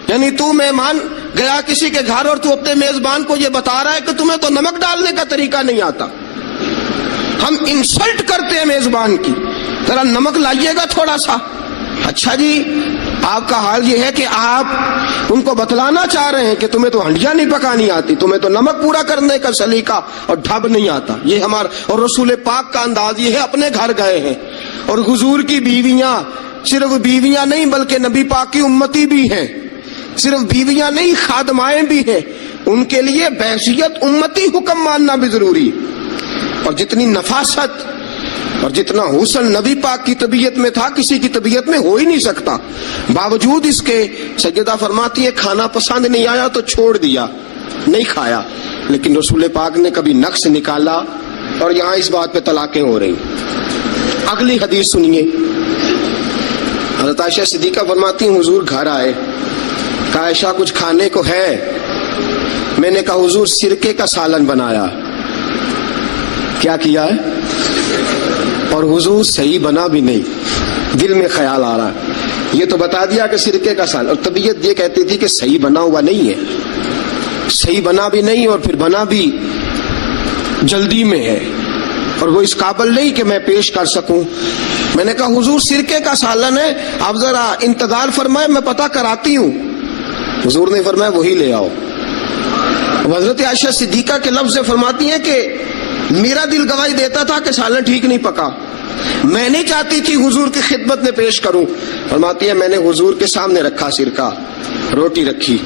यानी तू मेहमान गया किसी के घर और तू अपने मेजबान को ये बता रहा है कि तुम्हें तो नमक डालने का तरीका नहीं आता। हम इंसल्ट करते हैं मेजबान की, जरा नमक लाइएगा थोड़ा सा। अच्छा जी, आपका हाल ये है कि आप उनको बतलाना चाह रहे हैं कि तुम्हें तो हंडिया नहीं पकानी आती, तुम्हें तो नमक पूरा करने का सलीका और ढब नहीं आता। ये हमारा और रसूल पाक का अंदाज ये है, अपने घर गए हैं और हुजूर की बीवियां, सिर्फ बीवियां नहीं बल्कि नबी पाक की उम्मती भी हैं, सिर्फ बीवियां नहीं खादमाएं भी हैं, उनके लिए बहसियत उम्मती हुक्म मानना भी जरूरी। और जितनी नफासत और जितना हुस्न नबी पाक की तबीयत में था किसी की तबीयत में हो ही नहीं सकता। बावजूद इसके सैयदा फरमाती है खाना पसंद नहीं आया तो छोड़ दिया, नहीं खाया, लेकिन रसूल पाक ने कभी नक्श निकाला। और यहाँ इस बात पे तलाकें हो रही। अगली हदीस सुनिए, हज़रत आयशा सिद्दीका फरमाती हैं हुजूर घर आए, कहा आयशा कुछ खाने को है, मैंने कहा हुजूर सिरके का सालन बनाया। क्या किया है? और हुजूर सही बना भी नहीं, दिल में ख्याल आ रहा, ये तो बता दिया कि सिरके का सालन, और तबीयत ये कहती थी कि सही बना हुआ नहीं है, सही बना भी नहीं और फिर बना भी जल्दी में है और वो इस काबिल नहीं कि मैं पेश कर सकूं। मैंने कहा हुजूर सिरके का सालन है, आप जरा इंतजार फरमाए मैं पता कराती हूँ। हुजूर ने फरमाया वही ले आओ। हज़रत आयशा सिद्दीका के लफ्ज़ से फरमाती हैं कि मेरा दिल गवाही देता था कि सालन ठीक नहीं पका, میں نہیں چاہتی تھی حضور کی خدمت میں پیش کروں. فرماتی ہے میں نے حضور کے سامنے رکھا سرکہ، روٹی رکھی.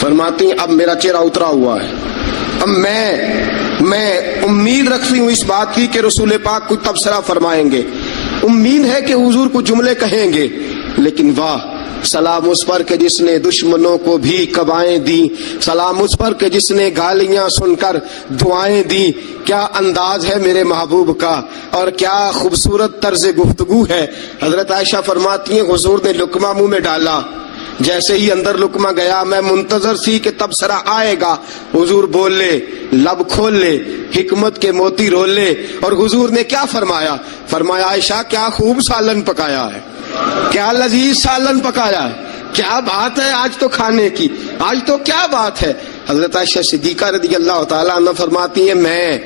فرماتی ہیں اب میرا چہرہ اترا ہوا ہے. اب میں امید رکھتی ہوں اس بات کی کہ رسول پاک کوئی تبصرہ فرمائیں گے. امید ہے کہ حضور کو جملے کہیں گے. لیکن واہ، سلام اس پر کہ جس نے دشمنوں کو بھی قبائیں دی، سلام اس پر کہ جس نے گالیاں سن کر دعائیں دی. کیا انداز ہے میرے محبوب کا، اور کیا خوبصورت طرز گفتگو ہے. حضرت عائشہ فرماتی ہیں حضور نے لقمہ منہ میں ڈالا، جیسے ہی اندر لقمہ گیا میں منتظر تھی کہ تبصرہ آئے گا. حضور بول لے، لب کھول لے، حکمت کے موتی رول لے. اور حضور نے کیا فرمایا؟ فرمایا عائشہ کیا خوب سالن پکایا ہے، کیا لذیذ سالن پکایا ہے، کیا بات ہے آج تو کھانے کی، آج تو کیا بات ہے. حضرت عائشہ صدیقہ رضی اللہ تعالیٰ عنہ فرماتی ہیں میں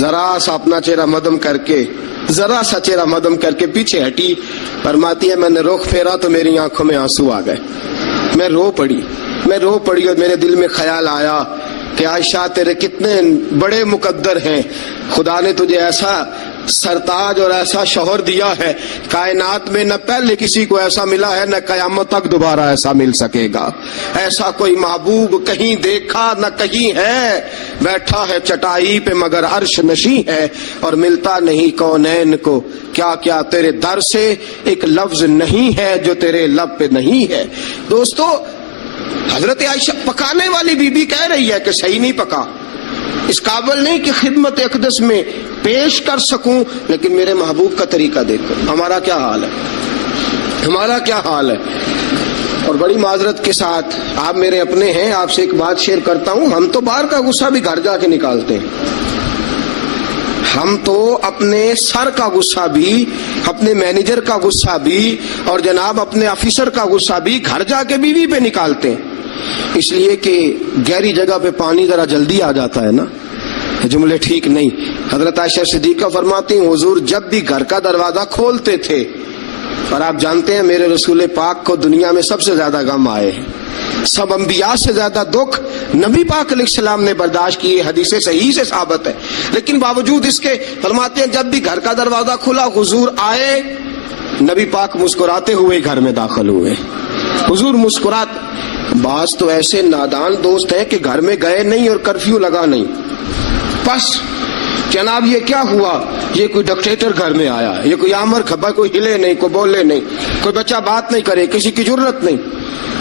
ذرا سا اپنا چہرہ مدم کر کے پیچھے ہٹی. فرماتی ہے میں نے رخ پھیرا تو میری آنکھوں میں آنسو آ گئے. میں رو پڑی اور میرے دل میں خیال آیا کہ عائشہ تیرے کتنے بڑے مقدر ہیں. خدا نے تجھے ایسا سرتاج اور ایسا شوہر دیا ہے، کائنات میں نہ پہلے کسی کو ایسا ملا ہے، نہ قیامت تک دوبارہ ایسا مل سکے گا. ایسا کوئی محبوب کہیں دیکھا نہ کہیں ہے. بیٹھا ہے چٹائی پہ مگر عرش نشیں ہے، اور ملتا نہیں کونین کو. کیا کیا تیرے در سے ایک لفظ نہیں ہے جو تیرے لب پہ نہیں ہے. دوستو، حضرت عائشہ پکانے والی بی بی کہہ رہی ہے کہ صحیح نہیں پکا، اس قابل نہیں کہ خدمت اقدس میں پیش کر سکوں. لیکن میرے محبوب کا طریقہ دیکھو، ہمارا کیا حال ہے. اور بڑی معذرت کے ساتھ، آپ میرے اپنے ہیں، آپ سے ایک بات شیئر کرتا ہوں. ہم تو باہر کا غصہ بھی گھر جا کے نکالتے ہیں. ہم تو اپنے سر کا غصہ بھی، اپنے مینیجر کا غصہ بھی، اور جناب اپنے آفیسر کا غصہ بھی گھر جا کے بیوی پہ نکالتے ہیں. اس لیے کہ گہری جگہ پہ پانی ذرا جلدی آ جاتا ہے نا، جملے ٹھیک نہیں. حضرت عائشہ صدیقہ فرماتی ہیں حضور جب بھی گھر کا دروازہ کھولتے تھے، اور آپ جانتے ہیں میرے رسول پاک کو دنیا میں سب سے زیادہ غم آئے ہیں، سب انبیاء سے زیادہ دکھ نبی پاک علیہ السلام نے برداشت کیے، حدیث صحیح سے ثابت ہے. لیکن باوجود اس کے فرماتے ہیں جب بھی گھر کا دروازہ کھلا حضور آئے، نبی پاک مسکراتے ہوئے گھر میں داخل ہوئے. حضور مسکراتے. بعض تو ایسے نادان دوست ہیں کہ گھر میں گئے نہیں اور کرفیو لگا نہیں، بس جناب یہ کیا ہوا، یہ کوئی ڈکٹیٹر گھر میں آیا، یہ کوئی آمر کھپا، کوئی ہلے نہیں، کوئی بولے نہیں، کوئی بچہ بات نہیں کرے، کسی کی ضرورت نہیں،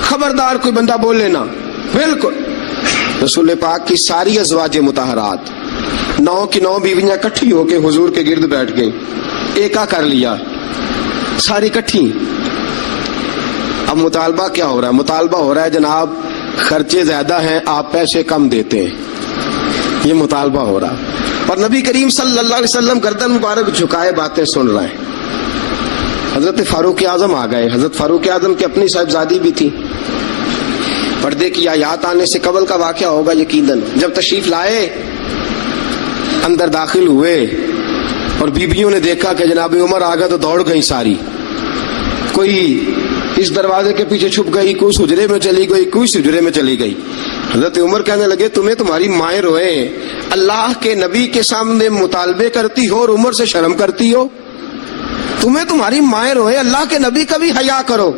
خبردار کوئی بندہ بولے نہ. بالکل رسول پاک کی ساری ازواج مطہرات 9 کی 9 بیویاں کٹھی ہو کے حضور کے گرد بیٹھ گئی، ایکا کر لیا ساری کٹھی. اب مطالبہ کیا ہو رہا ہے؟ مطالبہ ہو رہا ہے جناب خرچے زیادہ ہیں، آپ پیسے کم دیتے ہیں. یہ مطالبہ ہو رہا. اور نبی کریم صلی اللہ علیہ وسلم گردن مبارک جھکائے باتیں سن رہے ہیں. حضرت فاروق اعظم آ گئے. حضرت فاروق اعظم کی اپنی صاحبزادی بھی تھی. پردے کی آیات آنے سے قبل کا واقعہ ہوگا یقیناً. جب تشریف لائے اندر داخل ہوئے اور بیویوں نے دیکھا کہ جناب عمر آ گیا تو دوڑ گئی ساری. کوئی اس دروازے کے پیچھے چھپ گئی، کوئی حجرے میں چلی گئی، کوئی حجرے میں چلی گئی. حضرت عمر کہنے لگے تمہیں تمہاری مائیں روئے، اللہ کے نبی کے سامنے مطالبے کرتی ہو اور عمر سے شرم کرتی ہو. تمہیں تمہاری مائیں روئے، اللہ کے نبی کا بھی حیا کرو.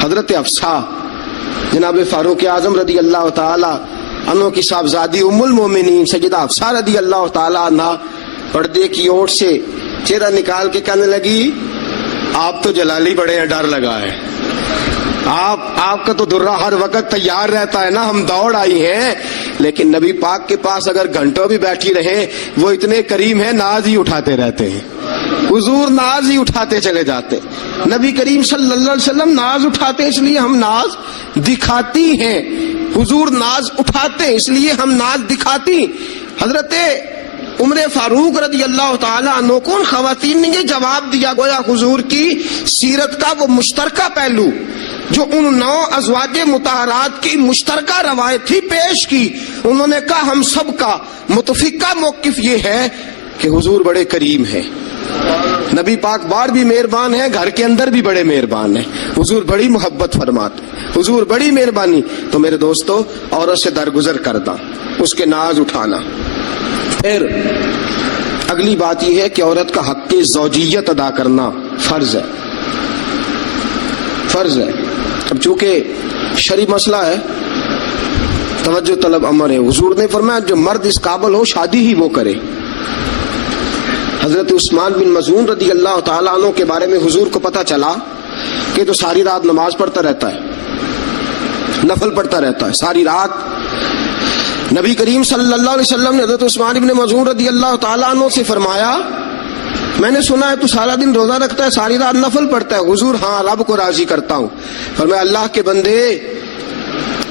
حضرت حفصہ جناب فاروق اعظم رضی اللہ تعالی عنہ کی صاحبزادی ام المومنین سیدہ حفصہ رضی اللہ تعالی عنہ پردے کی اوٹ سے چہرہ نکال کے کہنے لگی آپ تو جلالی بڑے ہیں، ڈر لگا ہے. آپ کا تو درہ ہر وقت تیار رہتا ہے نا، ہم دوڑ آئی ہیں. لیکن نبی پاک کے پاس اگر گھنٹوں بھی بیٹھی رہے وہ اتنے کریم ہیں، ناز ہی اٹھاتے رہتے ہیں. حضور ناز ہی اٹھاتے چلے جاتے. نبی کریم صلی اللہ علیہ وسلم ناز اٹھاتے اس لیے ہم ناز دکھاتی ہیں. حضور ناز اٹھاتے اس لیے ہم ناز دکھاتی. حضرت عمر فاروق رضی اللہ تعالیٰ عنہ کون خواتین نے یہ جواب دیا، گویا حضور کی سیرت کا وہ مشترکہ پہلو جو ان 9 ازواج مطہرات کی مشترکہ روایت ہی پیش کی. انہوں نے کہا ہم سب کا متفقہ موقف یہ ہے کہ حضور بڑے کریم ہیں، نبی پاک باہر بھی مہربان ہیں، گھر کے اندر بھی بڑے مہربان ہیں، حضور بڑی محبت فرماتے، حضور بڑی مہربانی. تو میرے دوستو عورت سے درگزر کردہ، اس کے ناز اٹھانا. پھر اگلی بات یہ ہے کہ عورت کا حق زوجیت ادا کرنا فرض ہے، فرض ہے۔ اب چونکہ شرعی مسئلہ ہے، توجہ طلب امر ہے، حضور نے فرمایا جو مرد اس قابل ہو شادی ہی وہ کرے۔ حضرت عثمان بن مظعون رضی اللہ تعالیٰ عنہ کے بارے میں حضور کو پتہ چلا کہ تو ساری رات نماز پڑھتا رہتا ہے، نفل پڑھتا رہتا ہے ساری رات۔ نبی کریم صلی اللہ علیہ وسلم نے حضرت عثمان بن مظعون رضی اللہ تعالیٰ عنہ سے فرمایا میں نے سنا ہے تو سارا دن روزہ رکھتا ہے، ساری رات نفل پڑھتا ہے۔ حضور ہاں، رب کو راضی کرتا ہوں۔ فرمایا اللہ کے بندے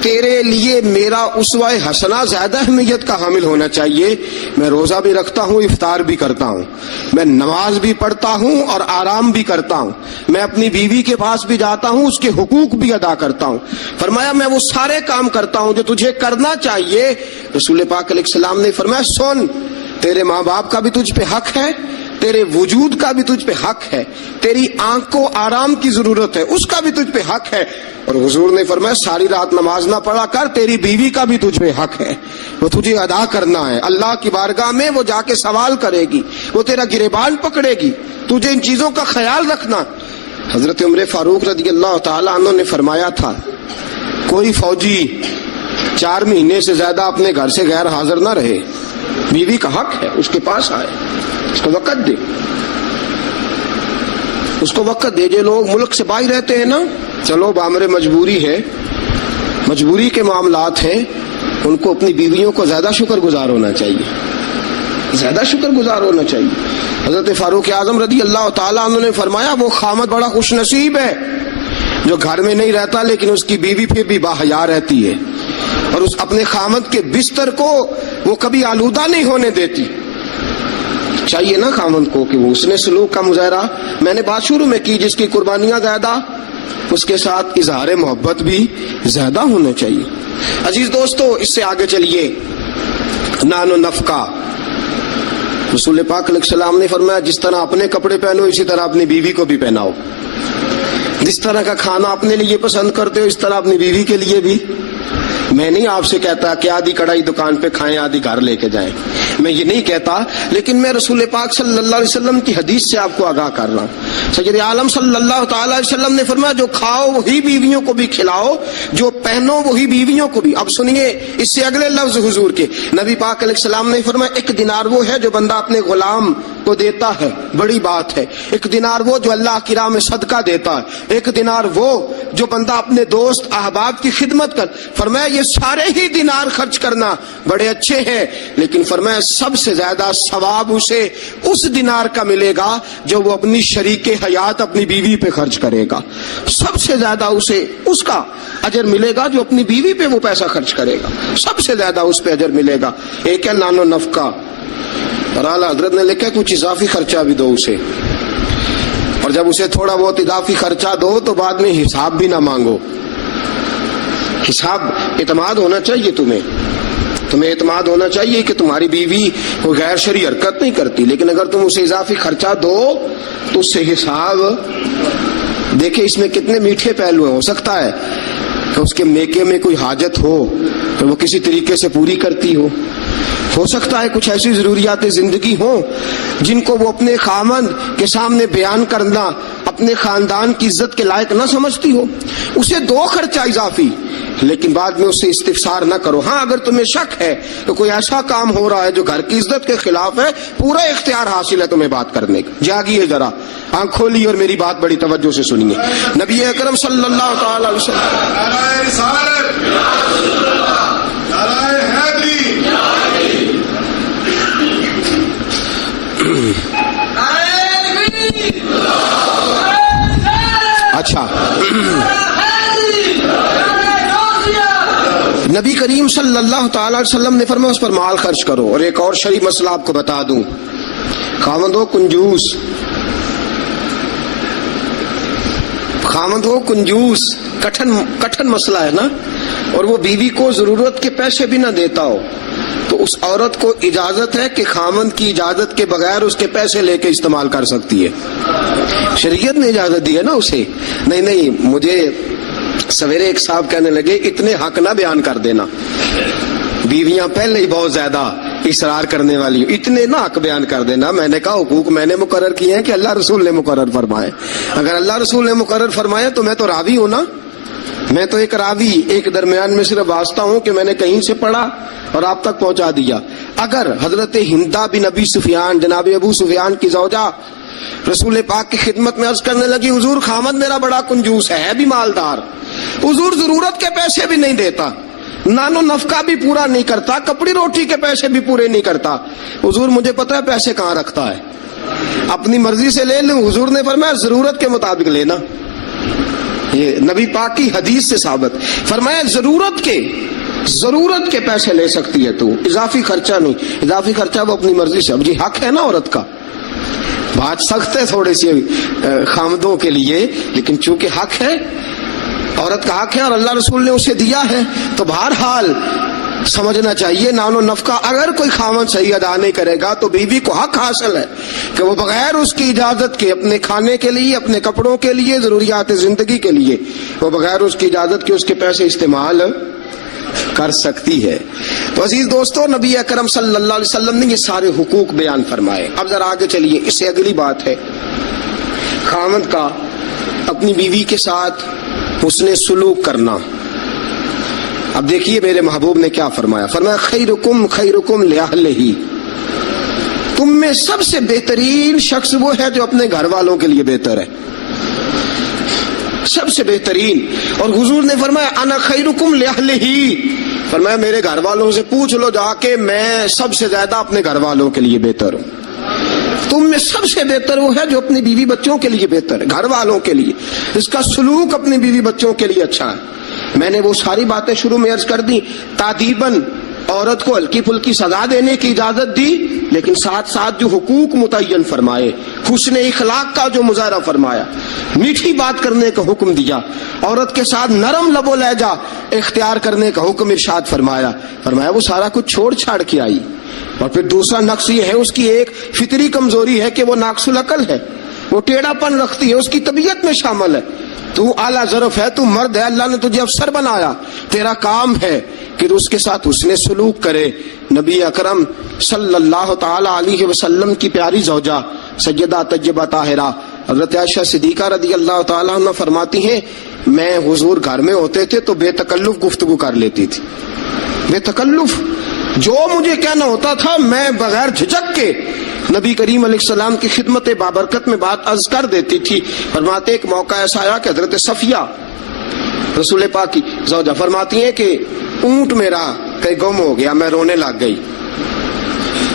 تیرے لیے میرا اسوہ حسنہ زیادہ اہمیت کا حامل ہونا چاہیے۔ میں روزہ بھی رکھتا ہوں، افطار بھی کرتا ہوں، میں نماز بھی پڑھتا ہوں اور آرام بھی کرتا ہوں، میں اپنی بیوی کے پاس بھی جاتا ہوں، اس کے حقوق بھی ادا کرتا ہوں۔ فرمایا میں وہ سارے کام کرتا ہوں جو تجھے کرنا چاہیے۔ رسول پاک علیہ السلام نے فرمایا سن، تیرے ماں باپ کا بھی تجھ پہ حق ہے، تیرے وجود کا بھی تجھ پہ حق ہے، تیری آنکھ کو آرام کی ضرورت ہے، اس کا بھی تجھ پہ حق ہے۔ اور حضور نے فرمایا ساری رات نماز نہ پڑھا کر، تیری بیوی کا بھی تجھ پہ حق ہے، وہ تجھے ادا کرنا ہے۔ اللہ کی بارگاہ میں وہ جا کے سوال کرے گی، وہ تیرا گریبان پکڑے گی، تجھے ان چیزوں کا خیال رکھنا۔ حضرت عمر فاروق رضی اللہ تعالیٰ عنہ نے فرمایا تھا کوئی فوجی 4 مہینے سے زیادہ اپنے گھر سے غیر حاضر نہ رہے، بیوی کا حق ہے اس کے پاس آئے، اس کو وقت دے، اس کو وقت دے۔ جو لوگ ملک سے باہر رہتے ہیں نا، چلو بامر مجبوری ہے، مجبوری کے معاملات ہیں، ان کو اپنی بیویوں کو زیادہ شکر گزار ہونا چاہیے، زیادہ شکر گزار ہونا چاہیے۔ حضرت فاروق اعظم رضی اللہ تعالیٰ عنہ نے فرمایا وہ خامد بڑا خوش نصیب ہے جو گھر میں نہیں رہتا لیکن اس کی بیوی پھر بھی باحیا رہتی ہے اور اس اپنے خامد کے بستر کو وہ کبھی آلودہ نہیں ہونے دیتی۔ چاہیے نا خامد کو کہ وہ حسن سلوک کا مظاہرہ، میں نے بات شروع میں کی، جس کی قربانیاں زیادہ اس کے ساتھ اظہار محبت بھی زیادہ ہونا چاہیے۔ عزیز دوستو، اس سے آگے چلیے، نان و نفقہ۔ رسول پاک علیہ السلام نے فرمایا جس طرح اپنے کپڑے پہنو اسی طرح اپنی بیوی کو بھی پہناؤ، جس طرح کا کھانا اپنے لیے پسند کرتے ہو اس طرح اپنی بیوی کے لیے بھی۔ میں نہیں آپ سے کہتا کہ آدھی کڑھائی دکان پہ کھائیں آدھی گھر لے کے جائیں، میں یہ نہیں کہتا، لیکن میں رسول پاک صلی اللہ علیہ وسلم کی حدیث سے آپ کو آگاہ کر رہا ہوں۔ سید عالم صلی اللہ تعالی علیہ وسلم نے فرمایا جو کھاؤ وہی بیویوں کو بھی کھلاؤ، جو پہنو وہی بیویوں کو بھی۔ اب سنیے اس سے اگلے لفظ حضور کے، نبی پاک علیہ السلام نے فرمایا 1 دینار وہ ہے جو بندہ اپنے غلام کو دیتا ہے، بڑی بات ہے۔ 1 دینار وہ جو اللہ کی راہ میں صدقہ دیتا ہے، 1 دینار وہ جو بندہ اپنے دوست احباب کی خدمت کر۔ فرمایا یہ سارے ہی دینار خرچ کرنا بڑے اچھے ہیں، لیکن فرمایا سب سے زیادہ ثواب اسے اس دینار کا ملے گا جو وہ اپنی شریک حیات اپنی بیوی پہ خرچ کرے گا، سب سے زیادہ اسے اس کا اجر ملے گا جو اپنی بیوی پہ وہ پیسہ خرچ کرے گا، سب سے زیادہ اس پہ اجر ملے گا۔ ایک ہے نان و نفقہ، اور اعلیٰ حضرت نے لکھا کچھ اضافی خرچہ بھی دو اسے، اور جب اسے تھوڑا بہت اضافی خرچہ دو تو بعد میں حساب بھی نہ مانگو۔ حساب اعتماد ہونا چاہیے، تمہیں اعتماد ہونا چاہیے کہ تمہاری بیوی کوئی غیر شرعی حرکت نہیں کرتی، لیکن اگر تم اسے اضافی خرچہ دو تو اس سے حساب دیکھیں۔ اس میں کتنے میٹھے پہلو ہیں، ہو سکتا ہے کہ اس کے میکے میں کوئی حاجت ہو تو وہ کسی طریقے سے پوری کرتی ہو سکتا ہے کچھ ایسی ضروریات زندگی ہوں جن کو وہ اپنے خامند کے سامنے بیان کرنا اپنے خاندان کی عزت کے لائق نہ سمجھتی ہو، اسے دو خرچہ اضافی، لیکن بعد میں اسے استفسار نہ کرو۔ ہاں اگر تمہیں شک ہے کہ کوئی ایسا کام ہو رہا ہے جو گھر کی عزت کے خلاف ہے، پورا اختیار حاصل ہے تمہیں بات کرنے کا۔ جاگیے ذرا، آنکھ کھولیے اور میری بات بڑی توجہ سے سنیے۔ نبی اکرم صلی اللہ تعالی علیہ وسلم اچھا، نبی کریم صلی اللہ تعالی علیہ وسلم نے فرمایا اس پر مال خرچ کرو۔ اور ایک اور شرعی مسئلہ آپ کو بتا دوں، خاوند ہو کنجوس، کٹھن مسئلہ ہے نا، اور وہ بیوی کو ضرورت کے پیسے بھی نہ دیتا ہو، تو اس عورت کو اجازت ہے کہ خاوند کی اجازت کے بغیر اس کے پیسے لے کے استعمال کر سکتی ہے۔ شریعت نے اجازت دی ہے نا اسے۔ نہیں، مجھے سویرے ایک صاحب کہنے لگے اتنے حق نہ بیان کر دینا، بیویاں پہلے ہی بہت زیادہ इसरार करने वाली हूँ। इतने ना हक बयान कर देना। मैंने कहा हुकूक मैंने मुकर्रर किए हैं कि अल्लाह रसूल ने मुकर्रर फरमाए? अगर अल्लाह रसूल ने मुकर्रर फरमाए तो मैं तो रावी हूँ ना, मैं तो एक रावी, एक दरमियान में सिर्फ वास्ता हूँ कि मैंने कहीं से पढ़ा और आप तक पहुंचा दिया। अगर हजरत हिंदा बिन अबी सुफियान, जनाब अबू सुफियान की ज़ौजा रसूल पाक की खिदमत में अर्ज करने लगी, हुजूर खामद मेरा बड़ा कंजूस है भी मालदार, हुजूर जरूरत के पैसे भी नहीं देता, नानो नफका भी पूरा नहीं करता, कपड़ी रोटी के पैसे भी पूरे नहीं करता, हुजूर मुझे पता है पैसे कहाँ रखता है, अपनी मर्जी से ले लूं। हुजूर ने फरमाया जरूरत के मुताबिक लेना। ये नबी पाक की हदीस से साबित। फरमाया जरूरत के पैसे ले सकती है तू, इजाफी खर्चा नहीं। इजाफी खर्चा वो अपनी मर्जी से। अब जी हक है ना औरत का, बात सख्त है थोड़ी सी खामदों के लिए, लेकिन चूंकि हक है, औरत का हक है और अल्लाह रसूल ने उसे दिया है, तो बहरहाल समझना चाहिए नानो नफका अगर कोई खामन सही अदा नहीं करेगा तो बीवी को हक हासिल है कि वो बगैर उसकी इजाजत के अपने खाने के लिए, अपने कपड़ों के लिए, जरूरियात जिंदगी के लिए वो बगैर उसकी इजाजत के उसके पैसे इस्तेमाल कर सकती है। तो अजीज दोस्तों, नबी अकरम सल्लल्लाहु अलैहि वसल्लम ने ये सारे हुकूक बयान फरमाए। अब जरा आगे चलिए, इससे अगली बात है खामद का अपनी बीवी के साथ उसने सुलूक करना। अब देखिए मेरे महबूब ने क्या फरमाया। फरमाया खैरुकुम लिअहलिही, तुम में सबसे बेहतरीन शख्स वो है जो अपने घर वालों के लिए बेहतर है, सबसे बेहतरीन। और हुजूर ने फरमाया अना खैरुकुम लिअहलिही, फरमाया मेरे घर वालों से पूछ लो जाके, मैं सबसे ज्यादा अपने घर वालों के लिए बेहतर हूं। तुम में सबसे बेहतर वो है जो अपनी बीवी बच्चों के लिए बेहतर है, घर वालों के लिए, इसका सलूक अपनी बीवी बच्चों के लिए अच्छा है। मैंने वो सारी बातें शुरू में अर्ज कर दी। तादीबन औरत को हल्की फुल्की सजा देने की इजाजत दी, लेकिन साथ साथ जो हुकूक मुतय्यन फरमाए, हुस्ने इखलाक का जो मुजाहरा फरमाया, मीठी बात करने का हुक्म दिया, औरत के साथ नरम लबो लहजा इख्तियार करने का हुक्म इरशाद फरमाया। फरमाया वो सारा कुछ छोड़ छाड़ के आई। और फिर दूसरा नक्श ये है, उसकी एक फितरी कमजोरी है कि वो नाकसुल अकल है, वो टेढ़ापन रखती है, उसकी तबीयत में शामिल है। तू आला ज़रफ़ है, तू मर्द है, अल्लाह ने तुझे अफसर बनाया, तेरा काम है कि तू उसके साथ उसने सलूक करे। नबी अकरम सल्लल्लाहु ताला अलैहि वसल्लम की प्यारी ज़ौजा सैयदा तय्यबा ताहिरा हज़रत आयशा सिद्दीक़ा रज़ी अल्लाह ताला अन्हा फरमाती हैं, मैं हुजूर घर में होते थे तो बेतकल्लुफ़ गुफ्तगू कर लेती थी। बेतकल्लुफ़ जो मुझे कहना होता था मैं बगैर झिझक के नबी करीम अलैहिस्सलाम की खिदमत बाबरकत में बात अर्ज कर देती थी। फरमाते एक मौका ऐसा आया कि हजरत सफिया रसूल पाक की ज़ौजा फरमाती हैं कि ऊंट मेरा कहीं गुम हो गया, मैं रोने लग गई,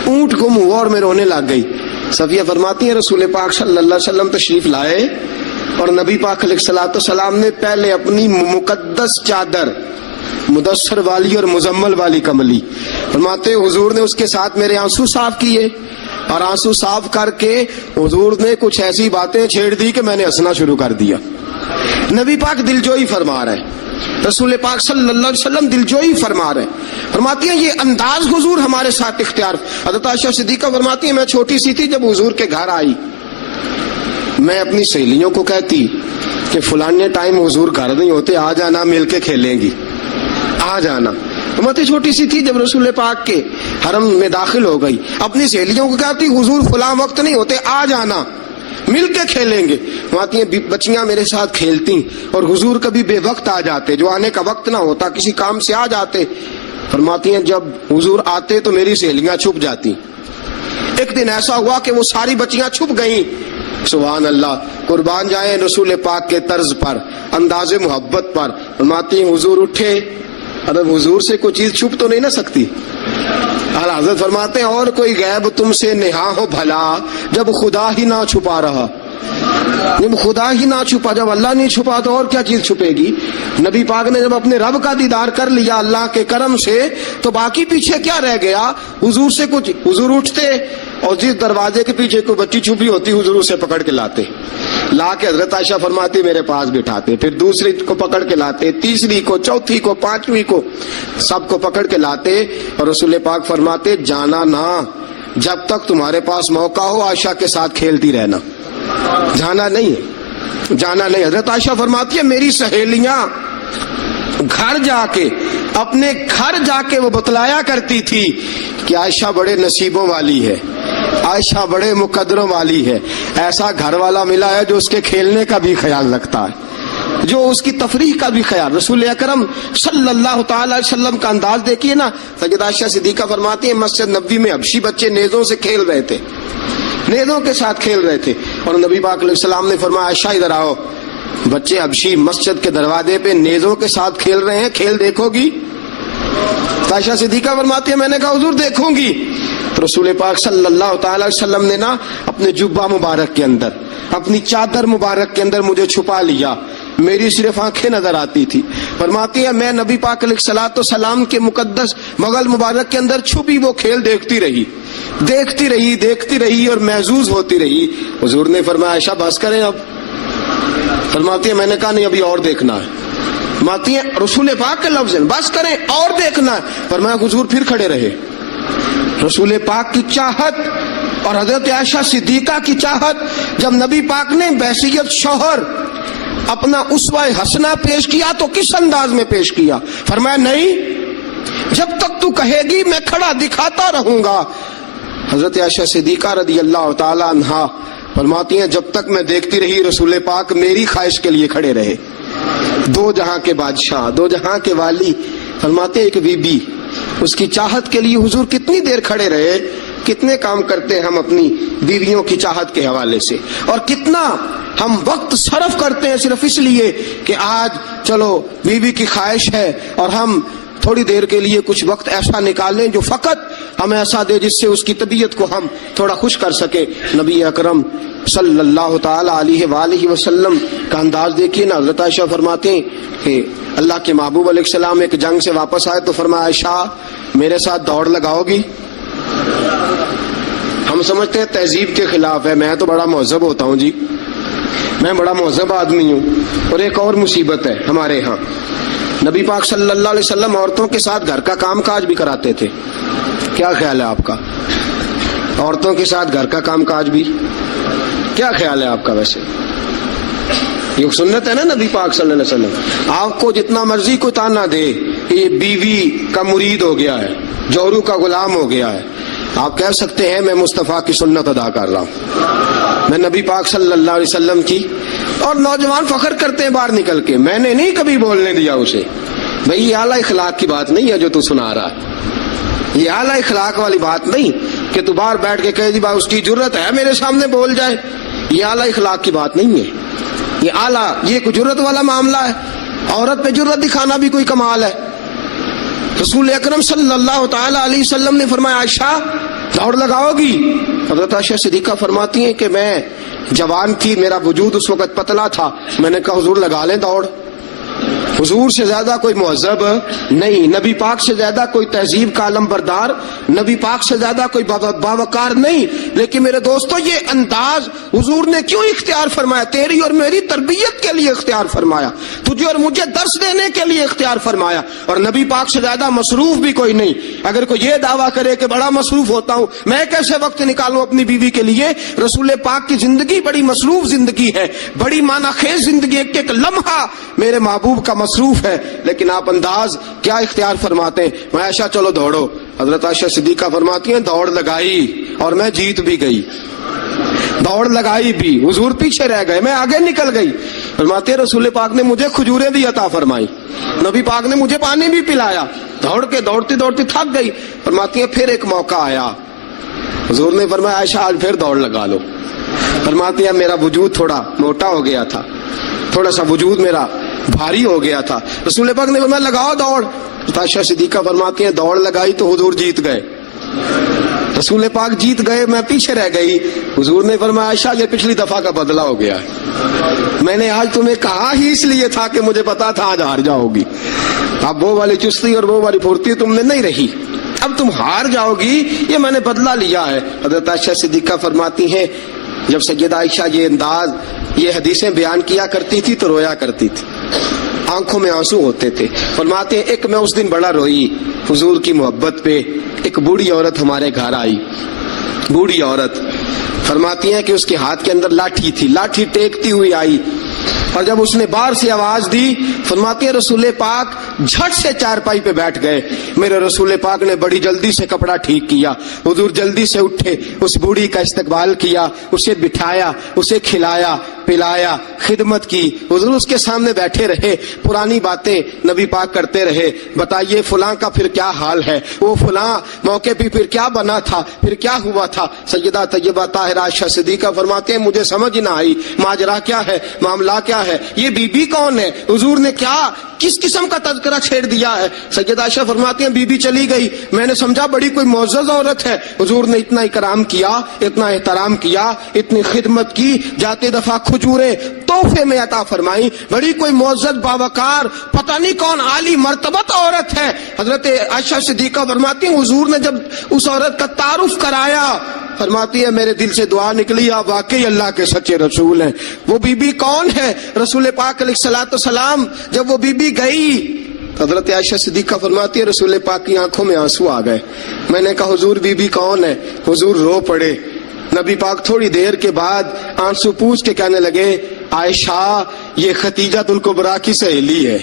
ऊंट गुम हुआ और मैं रोने लग गई। सफिया फरमाती हैं रसूल पाक सल्लल्लाहु अलैहि वसल्लम तशरीफ लाए और नबी पाक अलैहिस्सलाम ने पहले अपनी मुकद्दस चादर मुदस्सर वाली और मुजम्मल वाली कमली, फरमाते हुजूर ने उसके साथ मेरे आंसू साफ किए और आंसू साफ करके हुजूर ने कुछ ऐसी बातें छेड़ दी कि मैंने हंसना शुरू कर दिया। नबी पाक दिलजोई फरमा रहे, रसूल पाक सल्लल्लाहु अलैहि वसल्लम दिलजोई फरमा रहे। फरमाती हैं ये अंदाज हुजूर हमारे साथ इख्तियार। हज़रत आयशा सिद्दीक़ा फरमाती हैं मैं छोटी सी थी जब हुजूर के घर आई, मैं अपनी सहेलियों को कहती कि फलाने टाइम हुजूर घर नहीं होते, आ जाना मिलके खेलेंगी, आ जाना। मैं छोटी सी थी जब रसूल पाक के हरम में दाखिल हो गई, अपनी सहेलियों को कहती हुजूर फला वक्त नहीं होते, आ जाना मिल के खेलेंगे। वहां बच्चियां मेरे साथ खेलती और हुजूर कभी बेवक्त आ जाते, जो आने का वक्त ना होता किसी काम से आ जाते। फरमाती हैं जब हुजूर आते तो मेरी सहेलियां छुप जाती। एक दिन ऐसा हुआ कि वो सारी बच्चियां छुप गईं। सुभान अल्लाह, कुर्बान जाए रसूल पाक के तर्ज पर, अंदाज़े मोहब्बत पर। फरमाती हैं हुजूर उठे, अरे हुजूर से कोई चीज छुप तो नहीं ना सकती। हज़रत फरमाते हैं और कोई गैब तुमसे नेहा हो भला, जब खुदा ही ना छुपा रहा, जब खुदा ही ना छुपा, जब अल्लाह नहीं छुपा तो और क्या चीज छुपेगी। नबी पाक ने जब अपने रब का दीदार कर लिया अल्लाह के करम से, तो बाकी पीछे क्या रह गया। हुजूर से कुछ, हुजूर उठते और जिस दरवाजे के पीछे कोई बच्ची छुपी होती हुजूर उसे पकड़ के लाते, ला के हजरत आयशा फरमाती मेरे पास बिठाते, फिर दूसरी को पकड़ के लाते, तीसरी को, चौथी को, पांचवी को, सबको पकड़ के लाते और रसूल पाक फरमाते जाना ना, जब तक तुम्हारे पास मौका हो आयशा के साथ खेलती रहना, जाना नहीं, जाना नहीं। हजरत आयशा फरमाती है मेरी सहेलियां घर जाके, अपने घर जाके वो बतलाया करती थी کہ عائشہ بڑے نصیبوں والی ہے, عائشہ بڑے مقدروں والی ہے, ایسا گھر والا ملا ہے جو اس کے کھیلنے کا بھی خیال رکھتا ہے, جو اس کی تفریح کا بھی خیال. رسول اکرم صلی اللہ تعالی علیہ وسلم کا انداز دیکھیے نا. سیدہ عائشہ صدیقہ فرماتی ہیں مسجد نبوی میں حبشی بچے نیزوں سے کھیل رہے تھے, نیزوں کے ساتھ کھیل رہے تھے, اور نبی پاک علیہ السلام نے فرمایا عائشہ ادھر آؤ, بچے حبشی مسجد کے دروازے پہ نیزوں کے ساتھ کھیل رہے ہیں, کھیل دیکھو گی؟ عائشہ صدیقہ فرماتی ہے میں نے کہا حضور دیکھوں گی. رسول پاک صلی اللہ تعالی علیہ وسلم نے نا اپنے جبہ مبارک کے اندر, اپنی چادر مبارک کے اندر مجھے چھپا لیا, میری صرف آنکھیں نظر آتی تھی. فرماتی ہے میں نبی پاک علیہ الصلوۃ والسلام کے مقدس مغل مبارک کے اندر چھپی وہ کھیل دیکھتی رہی, دیکھتی رہی, دیکھتی رہی اور محظوظ ہوتی رہی. حضور نے فرمایا عائشہ بس کریں اب. فرماتی ہے میں نے کہا نہیں ابھی اور دیکھنا ہے. فرماتی ہے رسول پاک کے لفظ بس کریں اور دیکھنا ہے. فرمایا حضور پھر کھڑے رہے. رسول پاک کی چاہت اور حضرت عائشہ صدیقہ کی چاہت, جب نبی پاک نے بحیثیت شوہر اپنا اسوہ حسنہ پیش کیا تو کس انداز میں پیش کیا؟ فرمایا نہیں جب تک تو کہے گی میں کھڑا دکھاتا رہوں گا. حضرت عائشہ صدیقہ رضی اللہ تعالی عنہا فرماتی ہیں جب تک میں دیکھتی رہی رسول پاک میری خواہش کے لیے کھڑے رہے. دو جہاں کے بادشاہ, دو جہاں کے والی, فرماتے ایک بی بی, اس کی چاہت کے لیے حضور کتنی دیر کھڑے رہے. کتنے کام کرتے ہیں ہم اپنی بیویوں کی چاہت کے حوالے سے, اور کتنا ہم وقت صرف کرتے ہیں صرف اس لیے کہ آج چلو بیوی کی خواہش ہے اور ہم تھوڑی دیر کے لیے کچھ وقت ایسا نکالیں جو فقط ہمیں ایسا دے جس سے اس کی طبیعت کو ہم تھوڑا خوش کر سکے. نبی اکرم صلی اللہ تعالی علیہ وآلہ وسلم کا انداز دیکھیے نا. حضرت عائشہ فرماتے ہیں کہ اللہ کے محبوب علیہ السلام ایک جنگ سے واپس آئے تو فرمایا عائشہ میرے ساتھ دوڑ لگاؤ گی؟ ہم سمجھتے ہیں تہذیب کے خلاف ہے, میں تو بڑا مہذب ہوتا ہوں جی, میں بڑا مہذب آدمی ہوں. اور ایک اور مصیبت ہے ہمارے ہاں, نبی پاک صلی اللہ علیہ وسلم عورتوں کے ساتھ گھر کا کام کاج بھی کراتے تھے. کیا خیال ہے آپ کا؟ عورتوں کے ساتھ گھر کا کام کاج بھی, کیا خیال ہے آپ کا؟ ویسے یہ سنت ہے نا نبی پاک صلی اللہ علیہ وسلم. آپ کو جتنا مرضی کوئی تانا دے یہ بیوی کا مرید ہو گیا ہے, جورو کا غلام ہو گیا ہے, آپ کہہ سکتے ہیں میں مصطفیٰ کی سنت ادا کر رہا ہوں, میں نبی پاک صلی اللہ علیہ وسلم کی. اور نوجوان فخر کرتے ہیں باہر نکل کے, میں نے نہیں کبھی بولنے دیا اسے. بھئی یہ اعلیٰ اخلاق کی بات نہیں ہے جو تو سنا رہا ہے, یہ اعلیٰ اخلاق والی بات نہیں کہ تو باہر بیٹھ کے کہہ دی بھائی اس کی جرت ہے میرے سامنے بول جائے. یہ اعلیٰ اخلاق کی بات نہیں ہے, یہ اعلیٰ, یہ کوئی جرت والا معاملہ ہے. عورت پہ جرت دکھانا بھی کوئی کمال ہے. رسول اکرم صلی اللہ تعالی علیہ وسلم نے فرمایا عائشہ دوڑ لگاؤ گی؟ حضرت عائشہ صدیقہ فرماتی ہیں کہ میں جوان تھی, میرا وجود اس وقت پتلا تھا, میں نے کہا حضور لگا لیں دوڑ. حضور سے زیادہ کوئی مہذب نہیں, نبی پاک سے زیادہ کوئی تہذیب کا علم بردار, نبی پاک سے زیادہ کوئی باوقار نہیں. لیکن میرے دوستو یہ انداز حضور نے کیوں اختیار فرمایا؟ تیری اور میری تربیت کے لیے اختیار فرمایا, تجھے اور مجھے درس دینے کے لیے اختیار فرمایا. اور نبی پاک سے زیادہ مصروف بھی کوئی نہیں. اگر کوئی یہ دعویٰ کرے کہ بڑا مصروف ہوتا ہوں, میں کیسے وقت نکالوں اپنی بیوی کے لیے؟ رسول پاک کی زندگی بڑی مصروف زندگی ہے, بڑی معنی خیز زندگی, ایک ایک لمحہ میرے محبوب کا مصروف ہے. لیکن آپ انداز کیا اختیار فرماتے ہیں؟ میں عائشہ چلو دوڑو. حضرت عائشہ صدیقہ فرماتی ہیں دوڑ لگائی اور میں جیت بھی گئی. دوڑ لگائی بھی, حضور پیچھے رہ گئے, میں آگے نکل گئی. فرماتے ہیں رسول پاک نے مجھے کھجوریں بھی عطا فرمائی, نبی پاک نے مجھے پانی بھی پلایا. دوڑ کے دوڑتی دوڑتی تھک گئی. فرماتی ہیں پھر ایک موقع آیا, حضور نے فرمایا عائشہ آج پھر دوڑ لگا لو. فرماتی ہے میرا وجود تھوڑا موٹا ہو گیا تھا, تھوڑا سا وجود میرا بھاری ہو گیا تھا. رسول پاک نے فرمایا لگاؤ دوڑ. عائشہ صدیقہ فرماتی ہیں دوڑ لگائی تو حضور جیت گئے. رسول پاک جیت گئے, میں پیچھے رہ گئی. حضور نے فرمایا عائشہ یہ پچھلی دفعہ کا بدلہ ہو گیا ہے, میں نے آج تمہیں کہا ہی اس لیے تھا کہ مجھے پتا تھا آج ہار جاؤ گی. اب وہ والی چستی اور وہ والی پھرتی تم نے نہیں رہی, اب تم ہار جاؤ گی, یہ میں نے بدلہ لیا ہے. حضرت عائشہ صدیقہ فرماتی ہیں جب سیدہ عائشہ یہ انداز, یہ حدیثیں بیان کیا کرتی تھی تو رویا کرتی تھی, آنکھوں میں آنسو ہوتے تھے. فرماتے ہیں ایک میں اس دن بڑا روئی حضور کی محبت پہ. ایک بوڑھی عورت ہمارے گھر آئی, بوڑھی عورت. فرماتی ہیں کہ اس کے ہاتھ کے اندر لاٹھی تھی, لاٹھی ٹیکتی ہوئی آئی. और जब उसने बाहर से आवाज दी, फरमाते हैं रसूल पाक झट से चारपाई पे बैठ गए। मेरे रसूल पाक ने बड़ी जल्दी से कपड़ा ठीक किया, हुजूर जल्दी से उठे, उस बूढ़ी का इस्तकबाल किया, उसे बिठाया, उसे खिलाया पिलाया, खिदमत की। हुजूर उसके सामने बैठे रहे, पुरानी बातें नबी पाक करते रहे। बताइए फलां का फिर क्या हाल है, वो फलां मौके पे फिर क्या बना था, फिर क्या हुआ था। सैयदा तैयबा ताहिरा आयशा सिद्दीका फरमाते हैं मुझे समझ ना आई माजरा क्या है, मामला क्या है, ये बीबी कौन है, हुजूर ने क्या किस किस्म का तज़किरा छेड़ दिया है। सैयदा आयशा फरमाती हैं बीबी चली गई, मैंने समझा बड़ी कोई मुअज़्ज़ज़ औरत है। हुजूर ने इतना इकराम किया, इतना एहतराम किया, इतनी खिदमत की, जाते दफा खजूरें तोहफे में अता फरमाई। बड़ी कोई मुअज़्ज़ज़ बावकार पता नहीं कौन आली मर्तबत औरत है। हजरत आयशा सिद्दीका फरमाती हैं हुजूर ने जब उस औरत का तारुफ कराया, फरमाती है मेरे दिल से दुआ निकली, आप वाकई अल्लाह के सच्चे रसूल हैं। वो बीबी कौन है? रसूल पाक अलैहिस्सलाम जब वो बीबी गई, हजरत आयशा सिद्दीका फरमाती है रसूल पाक की आंखों में आंसू आ गए। मैंने कहा हुजूर बीबी कौन है? हुजूर रो पड़े। नबी पाक थोड़ी देर के बाद आंसू पूछ के कहने लगे आयशा ये खतीजा तुल कुबरा की सहेली है,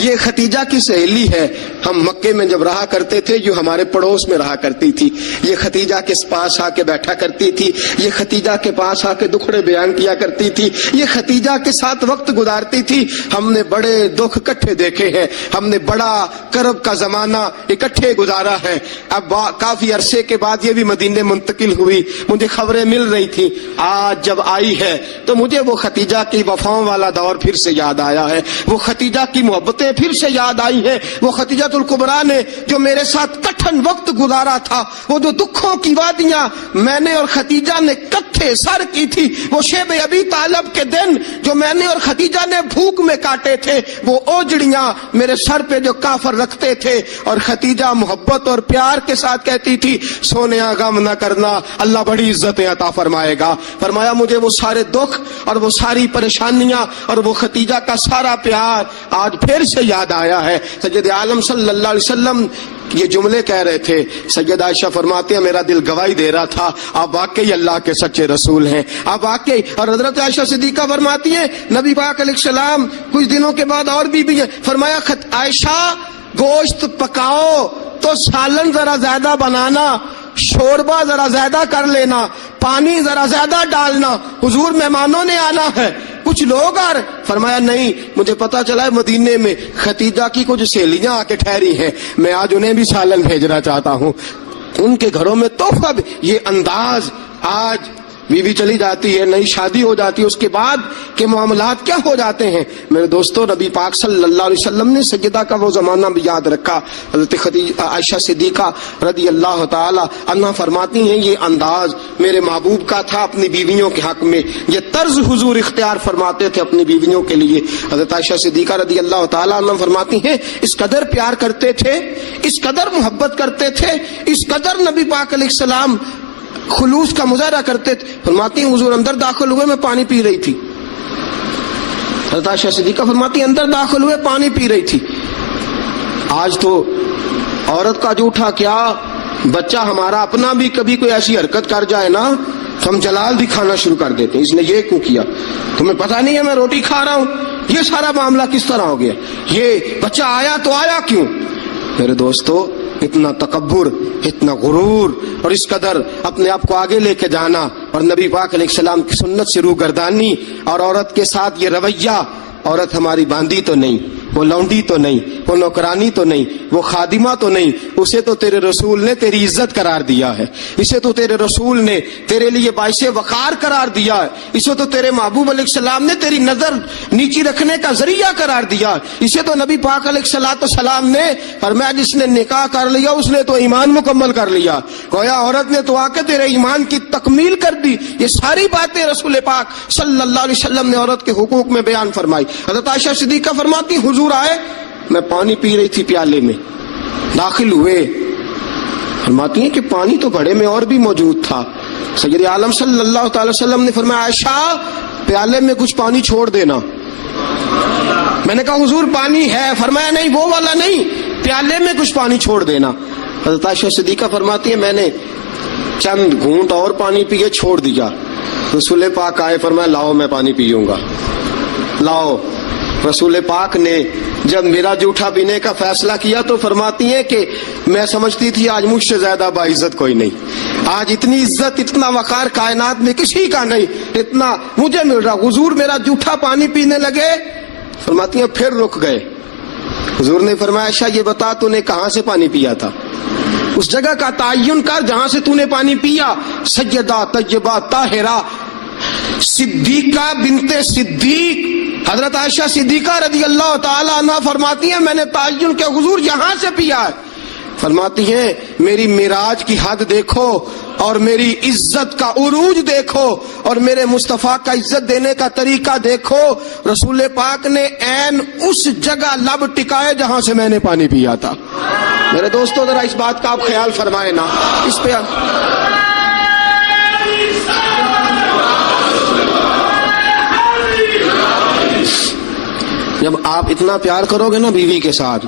ये खतीजा की सहेली है। हम मक्के में जब रहा करते थे, जो हमारे पड़ोस में रहा करती थी, ये खतीजा के पास आके बैठा करती थी, ये खतीजा के पास आके दुखड़े बयान किया करती थी, ये खतीजा के साथ वक्त गुजारती थी। हमने बड़े दुख इकट्ठे देखे हैं, हमने बड़ा करब का जमाना इकट्ठे गुजारा है। अब काफी अरसे के बाद ये भी मदीने मुंतकिल हुई, मुझे खबरें मिल रही थी। आज जब आई है तो मुझे वो खतीजा की वफाओं वाला दौर फिर से याद आया है, वो खतीजा की मोहब्बतें फिर से याद आई है, वो खतीजा तुल कुबरा ने जो मेरे साथ कठिन वक्त गुजारा था, वो जो दुखों की वादियां मैंने और खतीजा ने कट्ठे सर की थी, वो शेब अबी तालब के दिन जो मैंने और खतीजा ने भूख में काटे थे, वो ओजड़ियां मेरे सर पे जो काफर रखते थे, और खतीजा मोहब्बत और प्यार के साथ कहती थी सोनिया गम न करना, अल्लाह बड़ी इज्जतें अता फरमाएगा। फरमाया मुझे वो सारे दुख और वो सारी परेशानियां और वो खतीजा का सारा प्यार आज फिर से याद आया है। सैयद आलम सल्लल्लाहु अलैहि वसल्लम ये जुमले कह रहे थे। सैयद आयशा फरमाते हैं मेरा दिल गवाही दे रहा था आप वाकई अल्लाह के सच्चे रसूल हैं, आप वाकई। और हजरत आयशा सिद्दीका फरमाती हैं नबी पाक अलैहिस्सलाम कुछ दिनों के बाद और बीबी है, फरमाया आयशा गोश्त पकाओ तो सालन जरा ज्यादा बनाना, शोरबा जरा ज्यादा कर लेना, पानी जरा ज्यादा डालना, हुजूर मेहमानों ने आना है, कुछ लोग आ रहे। फरमाया नहीं, मुझे पता चला है मदीने में खतीजा की कुछ सहेलियां आके ठहरी हैं, मैं आज उन्हें भी सालन भेजना चाहता हूँ, उनके घरों में तोहफा। ये अंदाज आज बीवी चली जाती है, नई शादी हो जाती है, उसके बाद के मामलात क्या हो जाते हैं। मेरे दोस्तों नबी पाक सल्लल्लाहु अलैहि वसल्लम ने सज्जदा का वो जमाना भी याद रखा। हज़रत आयशा सिद्दीका रदी अल्लाह ताला अन्हा फरमाती हैं ये अंदाज मेरे महबूब का था अपनी बीवियों के हक में, ये तर्ज हुजूर इख्तियार फरमाते थे अपनी बीवियों के लिए। हज़रत आयशा सिद्दीका रदी अल्लाह ताला अन्हा फरमाती हैं इस कदर प्यार करते थे, इस कदर मोहब्बत करते थे, इस कदर नबी पाक अलैहिस्सलाम खुलूस का मुजाहरा करते थे। फरमाती हैं हुजूर अंदर दाखिल हुए मैं पानी पी रही थी। हज़रत आयशा सिद्दीका फरमाती हैं अंदर दाखिल हुए पानी पी रही थी। आज तो औरत का जूठा क्या, बच्चा हमारा अपना भी कभी कोई ऐसी हरकत कर जाए ना तो हम जलाल दिखाना शुरू कर देते हैं, इसने ये क्यों किया, तुम्हें पता नहीं है मैं रोटी खा रहा हूं, ये सारा मामला किस तरह हो गया, ये बच्चा आया तो आया क्यों। मेरे दोस्तों इतना तकब्बुर, इतना गुरूर और इस कदर अपने आप को आगे लेके जाना और नबी पाक अलैहिस्सलाम की सुन्नत से रूगर्दानी और औरत के साथ ये रवैया, औरत हमारी बांदी तो नहीं, वो लौंडी तो नहीं, वो नौकरानी तो नहीं, वो खादिमा तो नहीं, उसे तो तेरे रसूल ने तेरी इज्जत करार दिया है, इसे तो तेरे रसूल ने तेरे लिए बाइसे वकार करार दिया है, इसे तो तेरे महबूब अलैहिस्सलाम ने तेरी नजर नीची रखने का जरिया करार दिया है, इसे तो नबी पाक अलैहिस्सलाम ने फरमाया जिसने निकाह कर लिया उसने तो ईमान मुकम्मल कर लिया, गोया औरत ने तो आके तेरे ईमान की तकमील कर दी। ये सारी बातें रसूल पाक सल्लल्लाहु अलैहि वसल्लम ने औरत के हुकूक में बयान फरमाई। हज़रत आयशा सिद्दीका फरमाती हुजूर आए, मैं पानी पी रही थी प्याले में, दाखिल हुए, फरमाती हैं कि पानी तो घड़े में और भी मौजूद था। सैयद आलम सल्लल्लाहु अलैहि वसल्लम ने फरमाया आयशा प्याले में कुछ पानी छोड़ देना। मैंने कहा हुजूर पानी है, फरमाया नहीं वो वाला नहीं, प्याले में कुछ पानी छोड़ देना। हज़रत आयशा सिद्दीका फरमाती है मैंने चंद घूंट और पानी पिए छोड़ दिया। रसूल पाक आए, फरमाया लाओ मैं पानी पीऊंगा। लाओ, रसूल पाक ने जब मेरा जूठा पीने का फैसला किया तो फरमाती हैं कि मैं समझती थी आज मुझसे ज्यादा बाइज्जत कोई नहीं, आज इतनी इज्जत इतना वकार कायनात में किसी का नहीं, इतना मुझे मिल रहा। हुजूर मेरा जूठा पानी पीने लगे, फरमाती हैं फिर रुक गए। हुजूर ने फरमाया अच्छा ये बता तूने कहां से पानी पिया था, उस जगह का ताय्युन कर जहां से तूने पानी पिया। सैयदा तय्यबा ताहिरा सिद्दीका बिनते सिद्दीक हजरत आयशा सिद्दीका रजी अल्लाह ताला अन्हा फरमाती हैं मैंने ताय्युन के हुजूर यहां से पिया है। फरमाती हैं मेरी मिराज की हद देखो और मेरी इज्जत का उरूज देखो और मेरे मुस्तफा का इज्जत देने का तरीका देखो। रसूल पाक ने ऐन उस जगह लब टिकाए जहां से मैंने पानी पिया था। मेरे दोस्तों जरा इस बात का आप ख्याल फरमाए ना, इस पे जब आप इतना प्यार करोगे ना बीवी के साथ,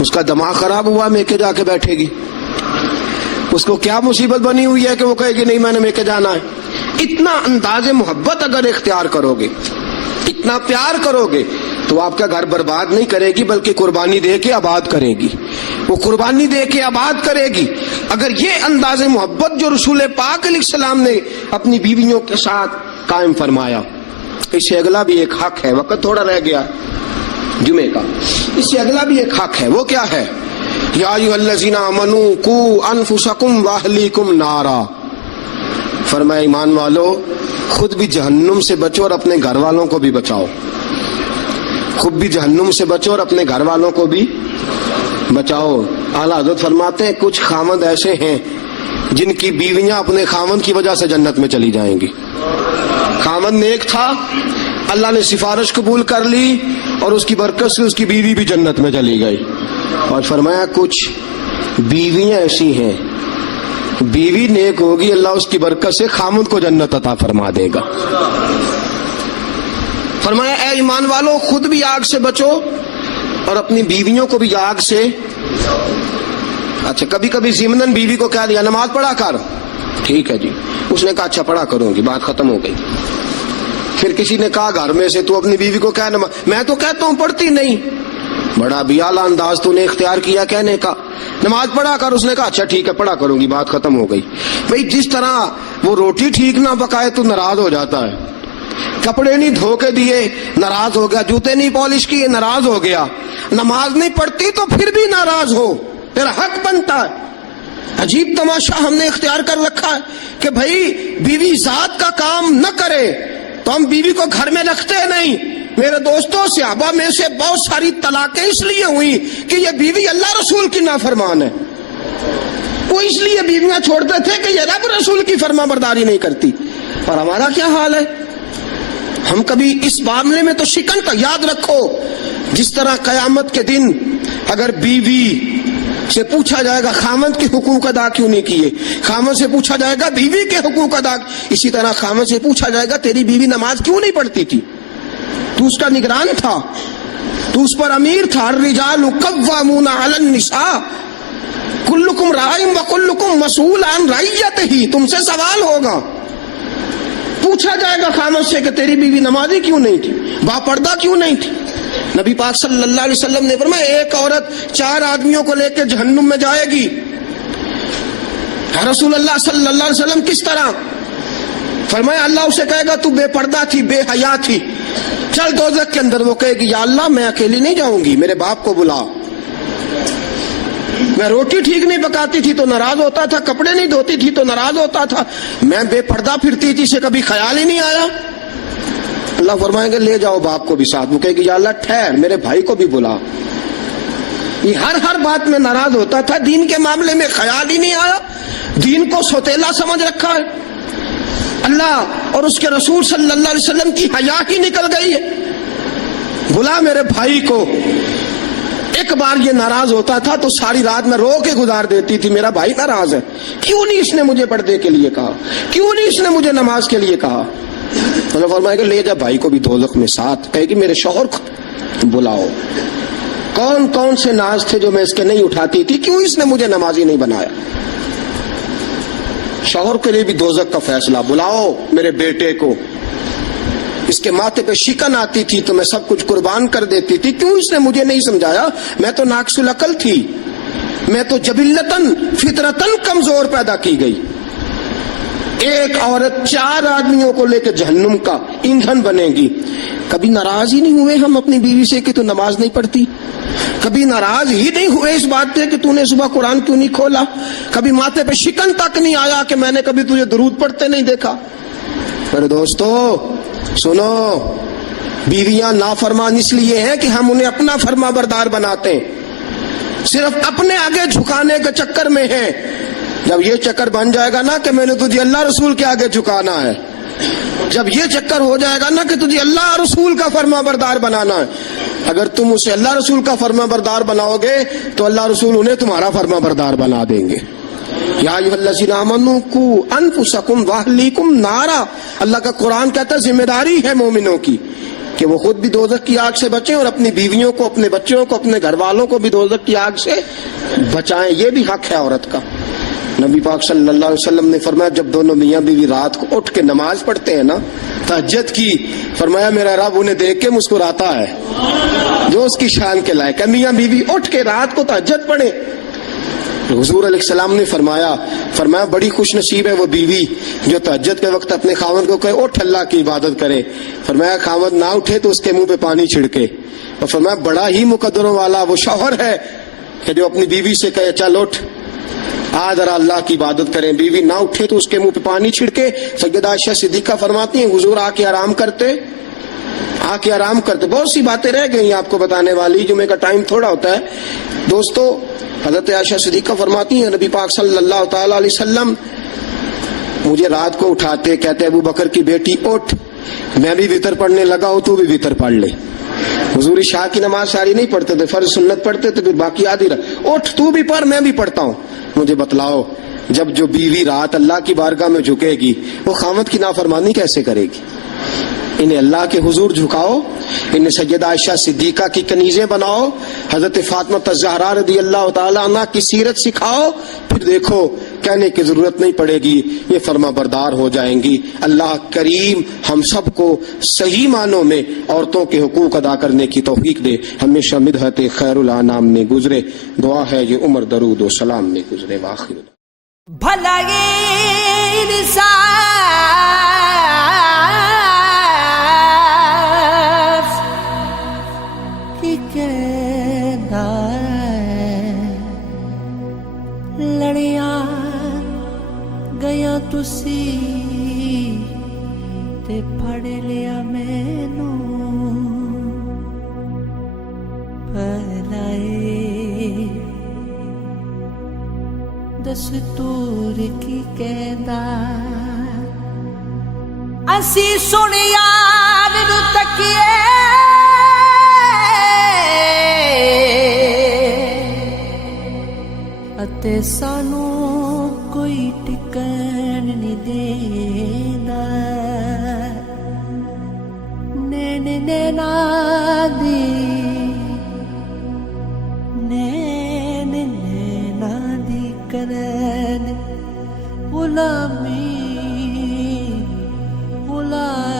उसका दिमाग खराब हुआ मेके जाके बैठेगी, उसको क्या मुसीबत बनी हुई है कि वो कहेगी नहीं मैंने मेके जाना है। इतना अंदाजे मोहब्बत अगर इख्तियार करोगे, इतना प्यार करोगे तो आपका घर बर्बाद नहीं करेगी बल्कि कुर्बानी दे के आबाद करेगी, वो कुर्बानी दे के आबाद करेगी। अगर ये अंदाजे मोहब्बत जो रसूल पाक अलैहिस्सलाम ने अपनी बीवियों के साथ कायम फरमाया, इससे अगला भी एक हक है, वक्त थोड़ा रह गया जुमे का, इससे अगला भी एक हक है। वो क्या है? या अय्युहल्लज़ीना आमनू कू अनफुसकुम व अहलीकुम नारा, फरमाया ईमान वालो खुद भी जहन्नुम से बचो और अपने घर वालों को भी बचाओ, खुद भी जहन्नुम से बचो और अपने घर वालों को भी बचाओ। आला हज़रत फरमाते हैं कुछ खामद ऐसे हैं जिनकी बीवियां अपने खामद की वजह से जन्नत में चली जाएंगी। खामद नेक था, अल्लाह ने सिफारिश कबूल कर ली और उसकी बरकत से उसकी बीवी भी जन्नत में चली गई। और फरमाया कुछ बीवियां ऐसी हैं, बीवी नेक होगी अल्लाह उसकी बरकत से खामद को जन्नत अता फरमा देगा। फरमाया ऐ ईमान वालों खुद भी आग से बचो और अपनी बीवियों को भी आग से। अच्छा कभी कभी ज़िमनन बीवी को कह दिया नमाज पढ़ा कर, ठीक है जी, उसने कहा अच्छा पढ़ा करूंगी, बात खत्म हो गई। फिर किसी ने कहा घर में से तू अपनी बीवी को कह नमाज, मैं तो कहता हूं पढ़ती नहीं, बड़ा बियाला अंदाज तूने इख्तियार किया कहने का, नमाज पढ़ा कर, उसने कहा अच्छा ठीक है पढ़ा करूंगी, बात खत्म हो गई। भाई जिस तरह वो रोटी ठीक ना पकाए तो नाराज हो जाता है, कपड़े नहीं धो के दिए नाराज हो गया, जूते नहीं पॉलिश किए नाराज हो गया, नमाज नहीं पढ़ती तो फिर भी नाराज हो, तेरा हक बनता है। अजीब तमाशा हमने इख्तियार कर रखा है कि भाई बीवी जात का काम न करे तो हम बीवी को घर में रखते नहीं। मेरे दोस्तों सहाबा में से बहुत सारी तलाकें इसलिए हुई कि ये बीवी अल्लाह रसूल की नाफरमान है, वो इसलिए बीवियां छोड़ते थे कि ये रब रसूल की फरमाबरदारी नहीं करती। और हमारा क्या हाल है, हम कभी इस मामले में तो शिकन का याद रखो, जिस तरह कयामत के दिन अगर बीवी से पूछा जाएगा खामद के हुकूक अदा क्यों नहीं किए, खामद से पूछा जाएगा बीवी के हुकूक अदा, इसी तरह खामद से पूछा जाएगा तेरी बीवी नमाज क्यों नहीं पढ़ती थी, तू उसका निगरान था, तू उस पर अमीर था। अर्रिजालु कव्वामूना अलन निसा कुल्लुकुम राइम व कुल्लुकुम मसऊल अन रइयतिही, तुमसे सवाल होगा, पूछा जाएगा खामद से कि तेरी बीवी नमाजी क्यों नहीं थी, बापर्दा क्यों नहीं थी। नबी पाक सल्लल्लाहु अलैहि वसल्लम ने फरमाया एक औरत 4 आदमियों को लेकर जहन्नुम में जाएगी। रसूलुल्लाह सल्लल्लाहु अलैहि वसल्लम किस तरह? फरमाया अल्लाह उसे कहेगा तू बेपर्दा थी, बेहया थी, चल दोज़ख के अंदर। वो कहेगी या अल्लाह मैं अकेली नहीं जाऊंगी, मेरे बाप को बुला, मैं रोटी ठीक नहीं पकाती थी तो नाराज होता था, कपड़े नहीं धोती थी तो नाराज होता था, मैं बेपर्दा फिरती थी इसे कभी ख्याल ही नहीं आया। अल्लाह फरमाएंगे ले जाओ बाप को भी साथ। वो कहेगी या अल्लाह ठहर मेरे भाई को भी बुला। ये हर बात में नाराज होता था, दीन के मामले में ख्याल ही नहीं आया, दीन को सौतेला समझ रखा है। अल्लाह और उसके रसूल सल्लल्लाहु अलैहि वसल्लम की हया ही निकल गई है। बुला मेरे भाई को। एक बार ये नाराज होता था तो सारी रात में रो के गुजार देती थी, मेरा भाई नाराज है, क्यों नहीं इसने मुझे पर्दे के लिए कहा, क्यों नहीं इसने मुझे नमाज के लिए कहा। तो फरमाएगा ले जा भाई को भी दोज़ख में साथ। कहेगी मेरे शौहर को बुलाओ, कौन कौन से नाज थे जो मैं इसके नहीं उठाती थी, क्यों इसने मुझे नमाजी नहीं बनाया। शौहर के लिए भी दोज़ख का फैसला, बुलाओ मेरे बेटे को, इसके माथे पे शिकन आती थी तो मैं सब कुछ कुर्बान कर देती थी, क्यों इसने मुझे नहीं समझाया? मैं तो नाकसुल अकल थी, मैं तो जबिल्लतन फितरतन कमजोर पैदा की गई। एक औरत 4 आदमियों को लेकर जहन्नुम का ईंधन बनेगी। कभी नाराज ही नहीं हुए हम अपनी बीवी से कि तू नमाज नहीं पढ़ती? कभी नाराज ही नहीं हुए इस बात पे कि तूने सुबह कुरान क्यों नहीं खोला? कभी माथे पे शिकन तक नहीं आया कि मैंने कभी तुझे दुरूद पढ़ते नहीं देखा? मेरे दोस्तों सुनो, बीवियां नाफरमान इसलिए हैं कि हम उन्हें अपना फर्मा बरदार बनाते हैं, सिर्फ अपने आगे झुकाने के चक्कर में हैं। जब ये चक्कर बन जाएगा ना कि मैंने तुझे अल्लाह रसूल के आगे झुकाना है, जब ये चक्कर हो जाएगा ना कि तुझे अल्लाह रसूल का फर्मा बरदार बनाना है, अगर तुम उसे अल्लाह रसूल का फर्मा बरदार बनाओगे तो अल्लाह रसूल उन्हें तुम्हारा फर्मा बरदार बना देंगे। या अय्युहल्लज़ीना आमनू कू अनफुसकुम व अहलीकुम नारा, अल्लाह का कुरान कहता है जिम्मेदारी है मोमिनों की कि वो खुद भी दोज़ख की आग से बचें और अपनी बीवियों को, अपने बच्चों को, अपने घर वालों को भी दोज़ख की आग से बचाएं। ये भी हक है औरत का। नबी पाक सल्लल्लाहु अलैहि वसल्लम ने फरमाया जब दोनों मियाँ बीवी रात को उठ के नमाज पढ़ते हैं ना, तहज्जुद की, फरमाया मेरा रब उन्हें देख के मुस्कुराता है जो उसकी शान के लायक है। मियाँ बीवी उठ के रात को तहज्जुद पढ़े। हुजूर अलैहिस्सलाम ने फरमाया बड़ी खुश नसीब है वो बीवी जो तहज्जुद के वक्त अपने खावंद को कहे उठ अल्लाह की इबादत करे। फरमाया खावंद ना उठे तो उसके मुंह पे पानी छिड़के। और फरमाया बड़ा ही मुकद्दरों वाला वो शौहर है कि जो अपनी बीवी से कहे चल उठ आज जरा अल्लाह की इबादत करें। बीवी ना उठे तो उसके मुंह पे पानी छिड़के। सैयदा आयशा सिद्दीका फरमाती हैं हुजूर आके आराम करते। बहुत सी बातें रह गई आपको बताने वाली, जुमे का टाइम थोड़ा होता है दोस्तों। हजरत आयशा सिद्दीका फरमाती हैं नबी पाक सल्लल्लाहु तआला अलैहि वसल्लम मुझे रात को उठाते, कहते अबू बकर की बेटी उठ, मैं भी वितर पढ़ने लगा हूं, तू भी वितर पढ़ ले। हुजूर शाह की नमाज सारी नहीं पढ़ते थे, फर्ज सुन्नत पढ़ते थे, फिर बाकी आधी रात उठ तू भी पढ़ मैं भी पढ़ता हूं। मुझे बतलाओ जब जो बीवी रात अल्लाह की बारगाह में झुकेगी वो खामद की नाफरमानी कैसे करेगी? इन्हें अल्लाह के हुजूर झुकाओ, इन्हें सैयदा आयशा सिद्दीका की कनीजें बनाओ, हजरत फातिमा ज़हरा रज़ियल्लाहु ताला अन्हा की सीरत सिखाओ, फिर देखो कहने की जरूरत नहीं पड़ेगी, ये फर्मा बरदार हो जाएंगी। अल्लाह करीम हम सबको सही मानों में औरतों के हुकूक अदा करने की तौफीक दे। हमेशा मिदहत खैरुल आनाम में गुजरे। दुआ है ये उम्र दरूद व सलाम में गुजरे। वाखिर भला ये इंसान की कहना लड़िया गया तुसी ते फड़ लिया मैनू भलाए दस्तूर की कहदा असी सुन यार नू तकिए अते सानू कोई टिकन नहीं देना। नैन नैना दी नैन नैना दी करन गुलामी गुलामी